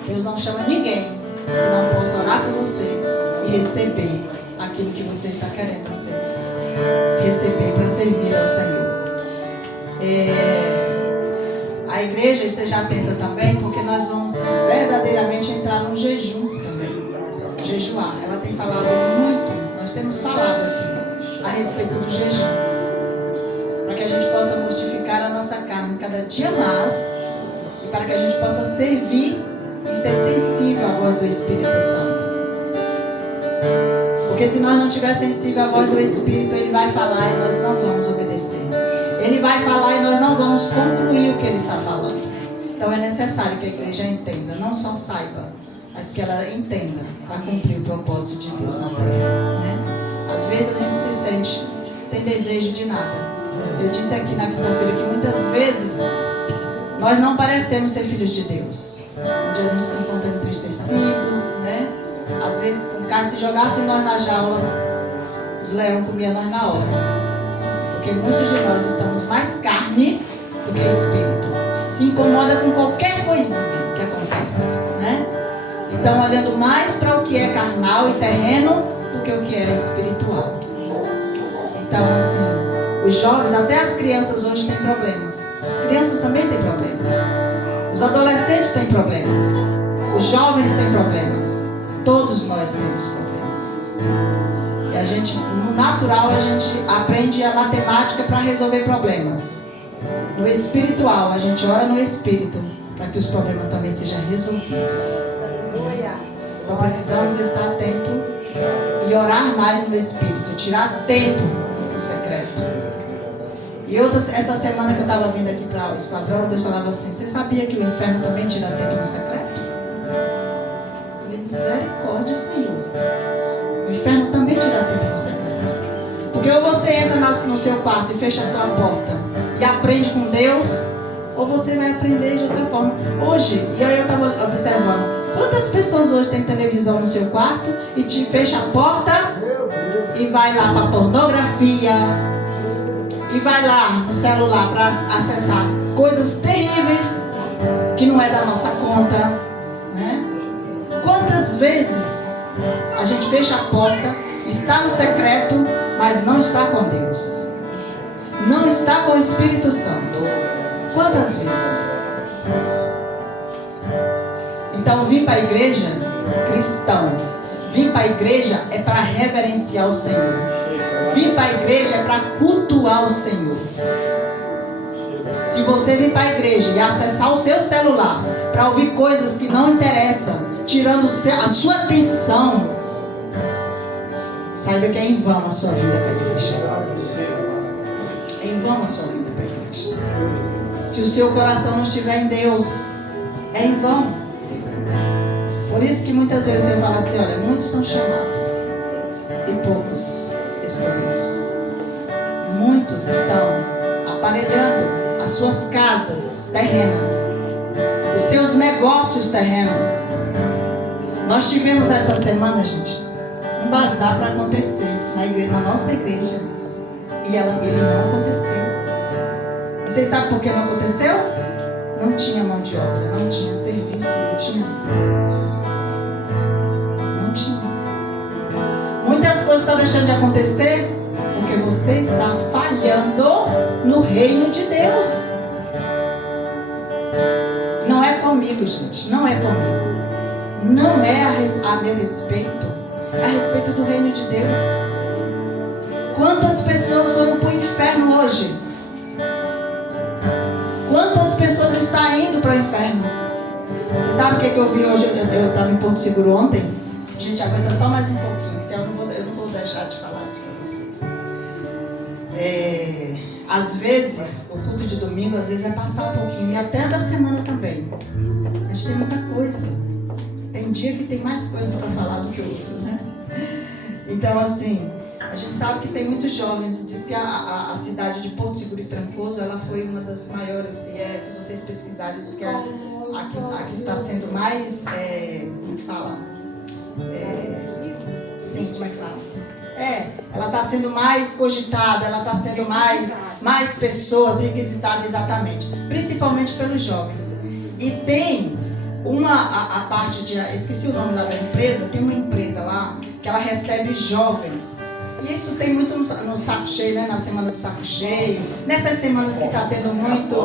Deus não chama ninguém que não possa orar por você e receber aquilo que você está querendo receber para servir ao Senhor. A igreja esteja atenta também, porque nós vamos verdadeiramente entrar num jejum também. Jejuar. Ela tem falado muito, nós temos falado aqui a respeito do jejum. Para que a gente possa mortificar a nossa carne cada dia mais e para que a gente possa servir e ser sensível à voz do Espírito Santo. Porque se nós não estivermos sensíveis à voz do Espírito, Ele vai falar e nós não vamos obedecer. Ele vai falar e nós não vamos concluir o que Ele está falando. Então é necessário que a igreja entenda, não só saiba, mas que ela entenda para cumprir o propósito de Deus na terra, né? Às vezes a gente se sente sem desejo de nada. Eu disse aqui na quinta-feira que muitas vezes nós não parecemos ser filhos de Deus. Onde a gente se encontra entristecido, né? Às vezes com carne, se jogassem nós na jaula, os leões comiam nós na hora. Porque muitos de nós estamos mais carne do que espírito. Se incomoda com qualquer coisinha que acontece, né? Então olhando mais para o que é carnal e terreno do que o que é espiritual. Então assim, os jovens, até as crianças hoje têm problemas. As crianças também têm problemas. Os adolescentes têm problemas. Os jovens têm problemas. Todos nós temos problemas. E a gente, no natural, a gente aprende a matemática para resolver problemas. No espiritual, a gente ora no espírito para que os problemas também sejam resolvidos. Então precisamos estar atentos e orar mais no espírito, tirar tempo do secreto. E essa semana que eu estava vindo aqui para o esquadrão, Deus falava assim: você sabia que o inferno também tira tempo no secreto? Misericórdia, Senhor. O inferno também tira tempo no secreto. Porque ou você entra no seu quarto e fecha a tua porta e aprende com Deus, ou você vai aprender de outra forma. Hoje, e aí eu estava observando, quantas pessoas hoje têm televisão no seu quarto e te fecha a porta e vai lá para pornografia e vai lá no celular para acessar coisas terríveis que não é da nossa conta, né? Quantas vezes a gente fecha a porta, está no secreto, mas não está com Deus, não está com o Espírito Santo? Quantas vezes? Então, vir para a igreja, cristão, vir para a igreja é para reverenciar o Senhor. Vir para a igreja é para cultuar o Senhor. Se você vir para a igreja e acessar o seu celular para ouvir coisas que não interessam, tirando a sua atenção, saiba que é em vão a sua vida para a igreja. É em vão a sua vida para a igreja. Se o seu coração não estiver em Deus, é em vão. Por isso que muitas vezes eu falo assim, olha, muitos são chamados e poucos escolhidos. Muitos estão aparelhando as suas casas terrenas, os seus negócios terrenos. Nós tivemos essa semana, gente, um bazar para acontecer na nossa igreja. E ele não aconteceu. E vocês sabem por que não aconteceu? Não tinha mão de obra, não tinha serviço, não tinha. Muitas coisas estão deixando de acontecer porque você está falhando no reino de Deus. Não é comigo, gente. Não é comigo. Não é a meu respeito. É a respeito do reino de Deus. Quantas pessoas foram para o inferno hoje? Quantas pessoas estão indo para o inferno? Você sabe o que eu vi hoje? Eu estava em Porto Seguro ontem. Gente, aguenta só mais um pouquinho, que eu não vou deixar de falar isso para vocês. Às vezes, o culto de domingo, às vezes vai passar um pouquinho, e até da semana também. A gente tem muita coisa. Tem dia que tem mais coisas para falar do que outros, né? Então, assim, a gente sabe que tem muitos jovens. Diz que a cidade de Porto Seguro e Trancoso, ela foi uma das maiores, e se vocês pesquisarem, diz que a que está sendo mais, como que fala? Sim, como é que fala? Ela está sendo mais cogitada, ela está sendo mais pessoas requisitadas exatamente, principalmente pelos jovens. E tem a parte de, esqueci o nome lá da empresa, tem uma empresa lá que ela recebe jovens. E isso tem muito no saco cheio, né? Na semana do saco cheio, nessas semanas que está tendo muito.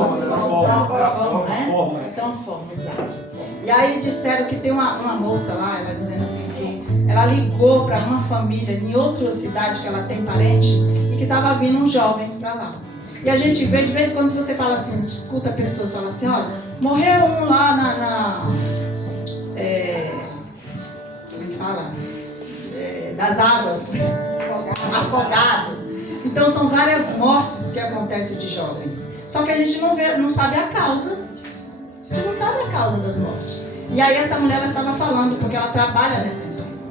Isso é uma forma, exato. E aí disseram que tem uma moça lá, ela dizendo assim que ela ligou para uma família em outra cidade que ela tem parente e que estava vindo um jovem para lá. E a gente vê, de vez em quando você fala assim, a gente escuta pessoas falando assim, olha, morreu um lá como é que fala? Das águas, afogado. Então são várias mortes que acontecem de jovens. Só que a gente não sabe a causa. A gente não sabe a causa das mortes. E aí essa mulher ela estava falando, porque ela trabalha nessa empresa.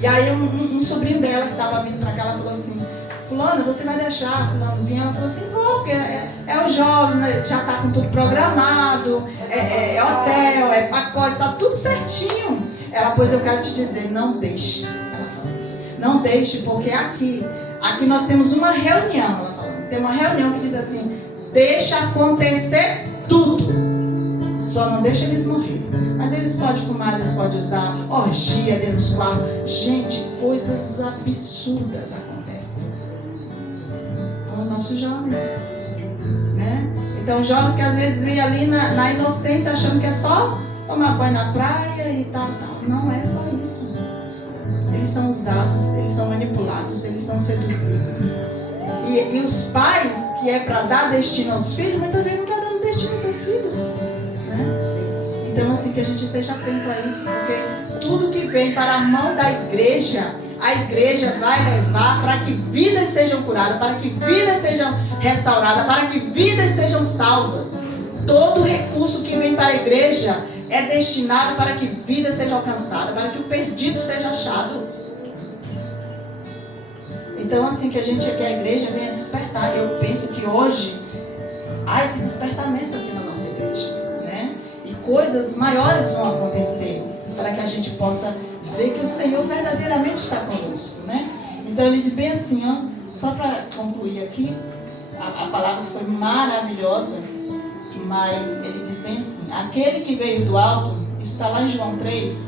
E aí um sobrinho dela que estava vindo para cá, ela falou assim, fulano, você vai deixar fulano vir? Ela falou assim, vou, porque é os jovens, né? Já está com tudo programado, é hotel, é pacote, está tudo certinho. Ela, pois eu quero te dizer, não deixe. Ela falou, não deixe, porque aqui nós temos uma reunião, ela falou, tem uma reunião que diz assim, deixa acontecer tudo. Só não deixa eles morrerem. Mas eles podem fumar, eles podem usar orgia dentro dos quartos. Gente, coisas absurdas acontecem com os nossos jovens, né? Então, jovens que às vezes vêm ali na inocência, achando que é só tomar banho na praia e tal. Não é só isso. Eles são usados, eles são manipulados, eles são seduzidos. E os pais, que é para dar destino aos filhos, muitas vezes não estão dando destino aos seus filhos. Então, assim, que a gente esteja atento a isso, porque tudo que vem para a mão da igreja, a igreja vai levar para que vidas sejam curadas, para que vidas sejam restauradas, para que vidas sejam salvas. Todo recurso que vem para a igreja é destinado para que vidas sejam alcançadas, para que o perdido seja achado. Então, assim, que a igreja venha despertar. Eu penso que hoje há esse despertamento aqui na nossa igreja. Coisas maiores vão acontecer para que a gente possa ver que o Senhor verdadeiramente está conosco, né? Então ele diz bem assim, ó, só para concluir aqui, a palavra foi maravilhosa. Mas ele diz bem assim: aquele que veio do alto, isso está lá em João 3,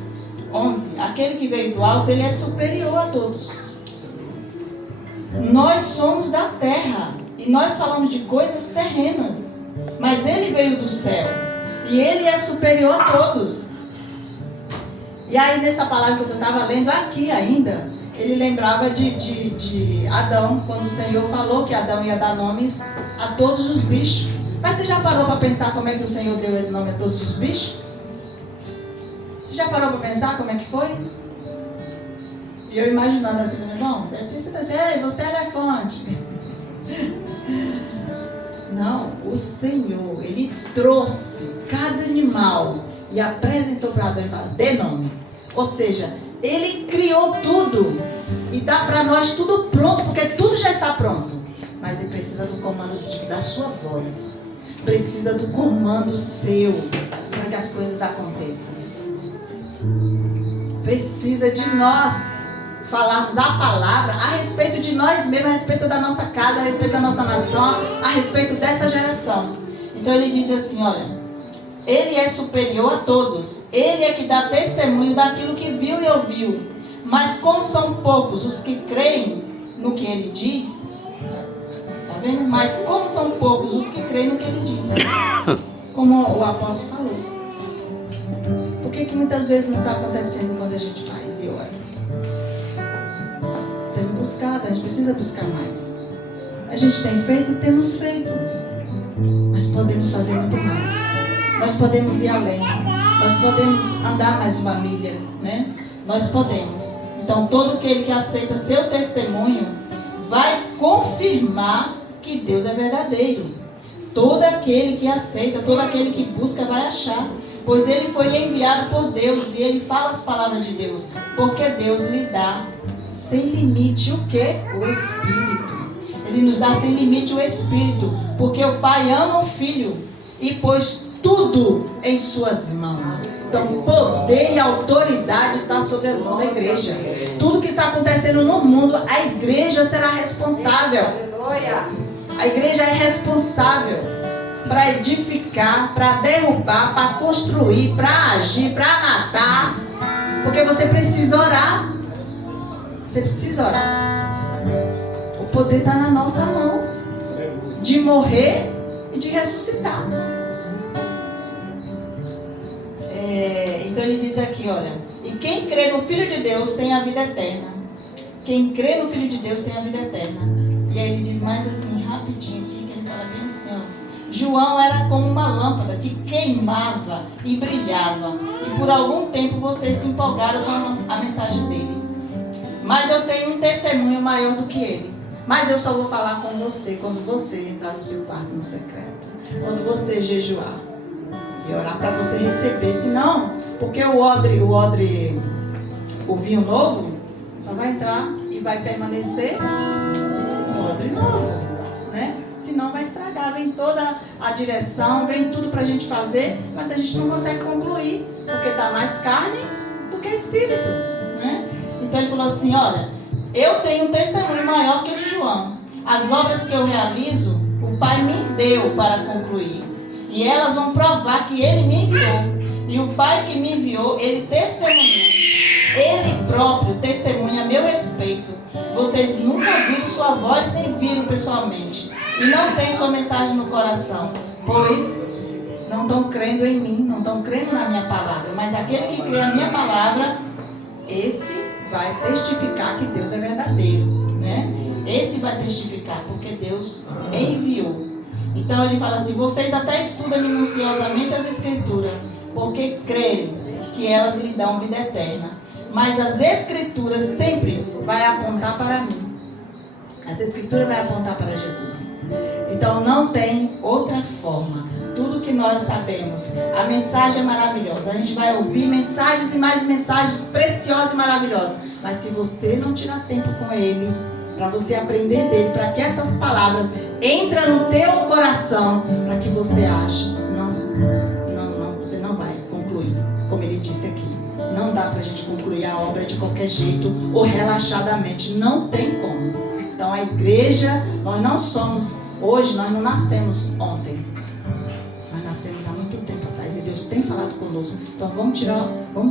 11. Aquele que veio do alto, ele é superior a todos. Nós somos da terra e nós falamos de coisas terrenas, mas ele veio do céu e ele é superior a todos. E aí nessa palavra que eu estava lendo aqui ainda, ele lembrava de Adão, quando o Senhor falou que Adão ia dar nomes a todos os bichos. Mas você já parou para pensar como é que o Senhor deu nome a todos os bichos? Você já parou para pensar como é que foi? E eu imaginando assim, não, deve ter sido assim: ei, você é elefante. Não, o Senhor, ele trouxe cada animal e apresentou para Adão e falou: dê nome. Ou seja, ele criou tudo e dá para nós tudo pronto, porque tudo já está pronto. Mas ele precisa do comando da sua voz. Precisa do comando seu para que as coisas aconteçam. Precisa de nós falarmos a palavra a respeito de nós mesmos, a respeito da nossa casa, a respeito da nossa nação, a respeito dessa geração. Então ele diz assim: olha, ele é superior a todos. Ele é que dá testemunho daquilo que viu e ouviu. Mas como são poucos os que creem no que ele diz, tá vendo? Mas como são poucos os que creem no que ele diz, como o apóstolo falou. Por que muitas vezes não está acontecendo quando a gente faz e ora? Tem buscado, a gente precisa buscar mais. A gente tem feito, temos feito, mas podemos fazer muito mais. Nós podemos ir além. Nós podemos andar mais uma milha, né? Nós podemos. Então, todo aquele que aceita seu testemunho vai confirmar que Deus é verdadeiro. Todo aquele que aceita, todo aquele que busca vai achar. Pois ele foi enviado por Deus e ele fala as palavras de Deus. Porque Deus lhe dá sem limite o quê? O Espírito. Ele nos dá sem limite o Espírito. Porque o Pai ama o Filho e pôs tudo em suas mãos. Então, poder e autoridade está sobre as mãos da igreja. Tudo que está acontecendo no mundo, a igreja será responsável. A igreja é responsável para edificar, para derrubar, para construir, para agir, para matar. Porque você precisa orar. Você precisa orar. O poder está na nossa mão de morrer e de ressuscitar. Então ele diz aqui, olha: e quem crê no Filho de Deus tem a vida eterna. Quem crê no Filho de Deus tem a vida eterna. E aí ele diz mais assim, rapidinho aqui, que ele fala bem assim, ó: João era como uma lâmpada que queimava e brilhava, e por algum tempo vocês se empolgaram com a mensagem dele. Mas eu tenho um testemunho maior do que ele. Mas eu só vou falar com você quando você entrar no seu quarto no secreto, quando você jejuar e orar para você receber. Senão, porque o vinho novo só vai entrar e vai permanecer o odre novo, né? Senão vai estragar, vem toda a direção, vem tudo para a gente fazer, mas a gente não consegue concluir, porque dá mais carne do que espírito, né? Então ele falou assim: olha, eu tenho um testemunho maior que o de João. As obras que eu realizo, o Pai me deu para concluir. E elas vão provar que ele me enviou. E o Pai que me enviou, ele testemunhou. Ele próprio testemunha a meu respeito. Vocês nunca ouviram sua voz nem viram pessoalmente. E não têm sua mensagem no coração. Pois não estão crendo em mim, não estão crendo na minha palavra. Mas aquele que crê na minha palavra, esse vai testificar que Deus é verdadeiro, né? Esse vai testificar, porque Deus enviou. Então ele fala assim: vocês até estudam minuciosamente as Escrituras, porque creem que elas lhe dão vida eterna. Mas as Escrituras sempre vai apontar para mim. As Escrituras vai apontar para Jesus. Então não tem outra forma. Tudo que nós sabemos, a mensagem é maravilhosa. A gente vai ouvir mensagens e mais mensagens preciosas e maravilhosas. Mas se você não tirar tempo com Ele, para você aprender dele, para que essas palavras entrem no teu coração, para que você ache, você não vai concluir, como ele disse aqui. Não dá para a gente concluir a obra de qualquer jeito ou relaxadamente, não tem como. Então a igreja, nós não somos, hoje nós não nascemos ontem, nós Deus tem falado conosco. Então vamos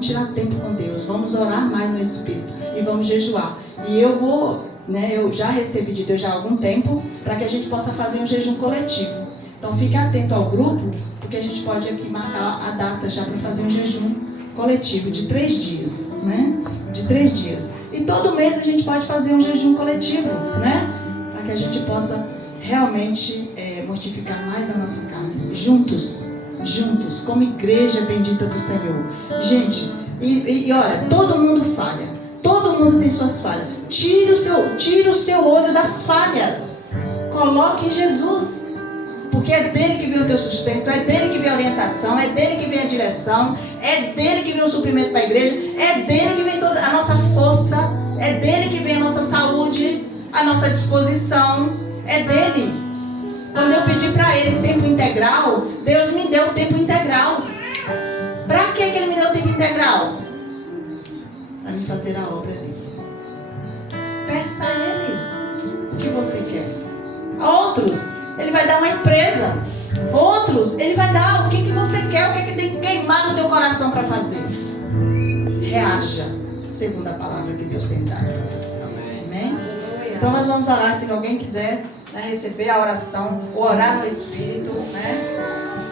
tirar tempo com Deus, vamos orar mais no Espírito e vamos jejuar. E eu já recebi de Deus já há algum tempo para que a gente possa fazer um jejum coletivo. Então fique atento ao grupo, porque a gente pode aqui marcar a data já para fazer um jejum coletivo de 3 dias, né? De 3 dias. E todo mês a gente pode fazer um jejum coletivo, né? Para que a gente possa realmente mortificar mais a nossa carne. Juntos, como igreja bendita do Senhor. Gente, e olha, todo mundo falha. Todo mundo tem suas falhas. Tire o seu olho das falhas. Coloque em Jesus. Porque é dele que vem o teu sustento, é dele que vem a orientação, é dele que vem a direção, é dele que vem o suprimento para a igreja, é dele que vem toda a nossa força, é dele que vem a nossa saúde, a nossa disposição, é dele. Quando eu pedi para ele tempo integral, Deus me deu tempo integral. Para que ele me deu tempo integral? Para me fazer a obra dele. Peça a ele o que você quer. Outros, ele vai dar uma empresa. Outros, ele vai dar o que você quer, o que tem que queimar no teu coração para fazer. Reaja, segundo a palavra que Deus tem dado para você. Amém? Então nós vamos orar, se alguém quiser, né, receber a oração, orar no Espírito, né?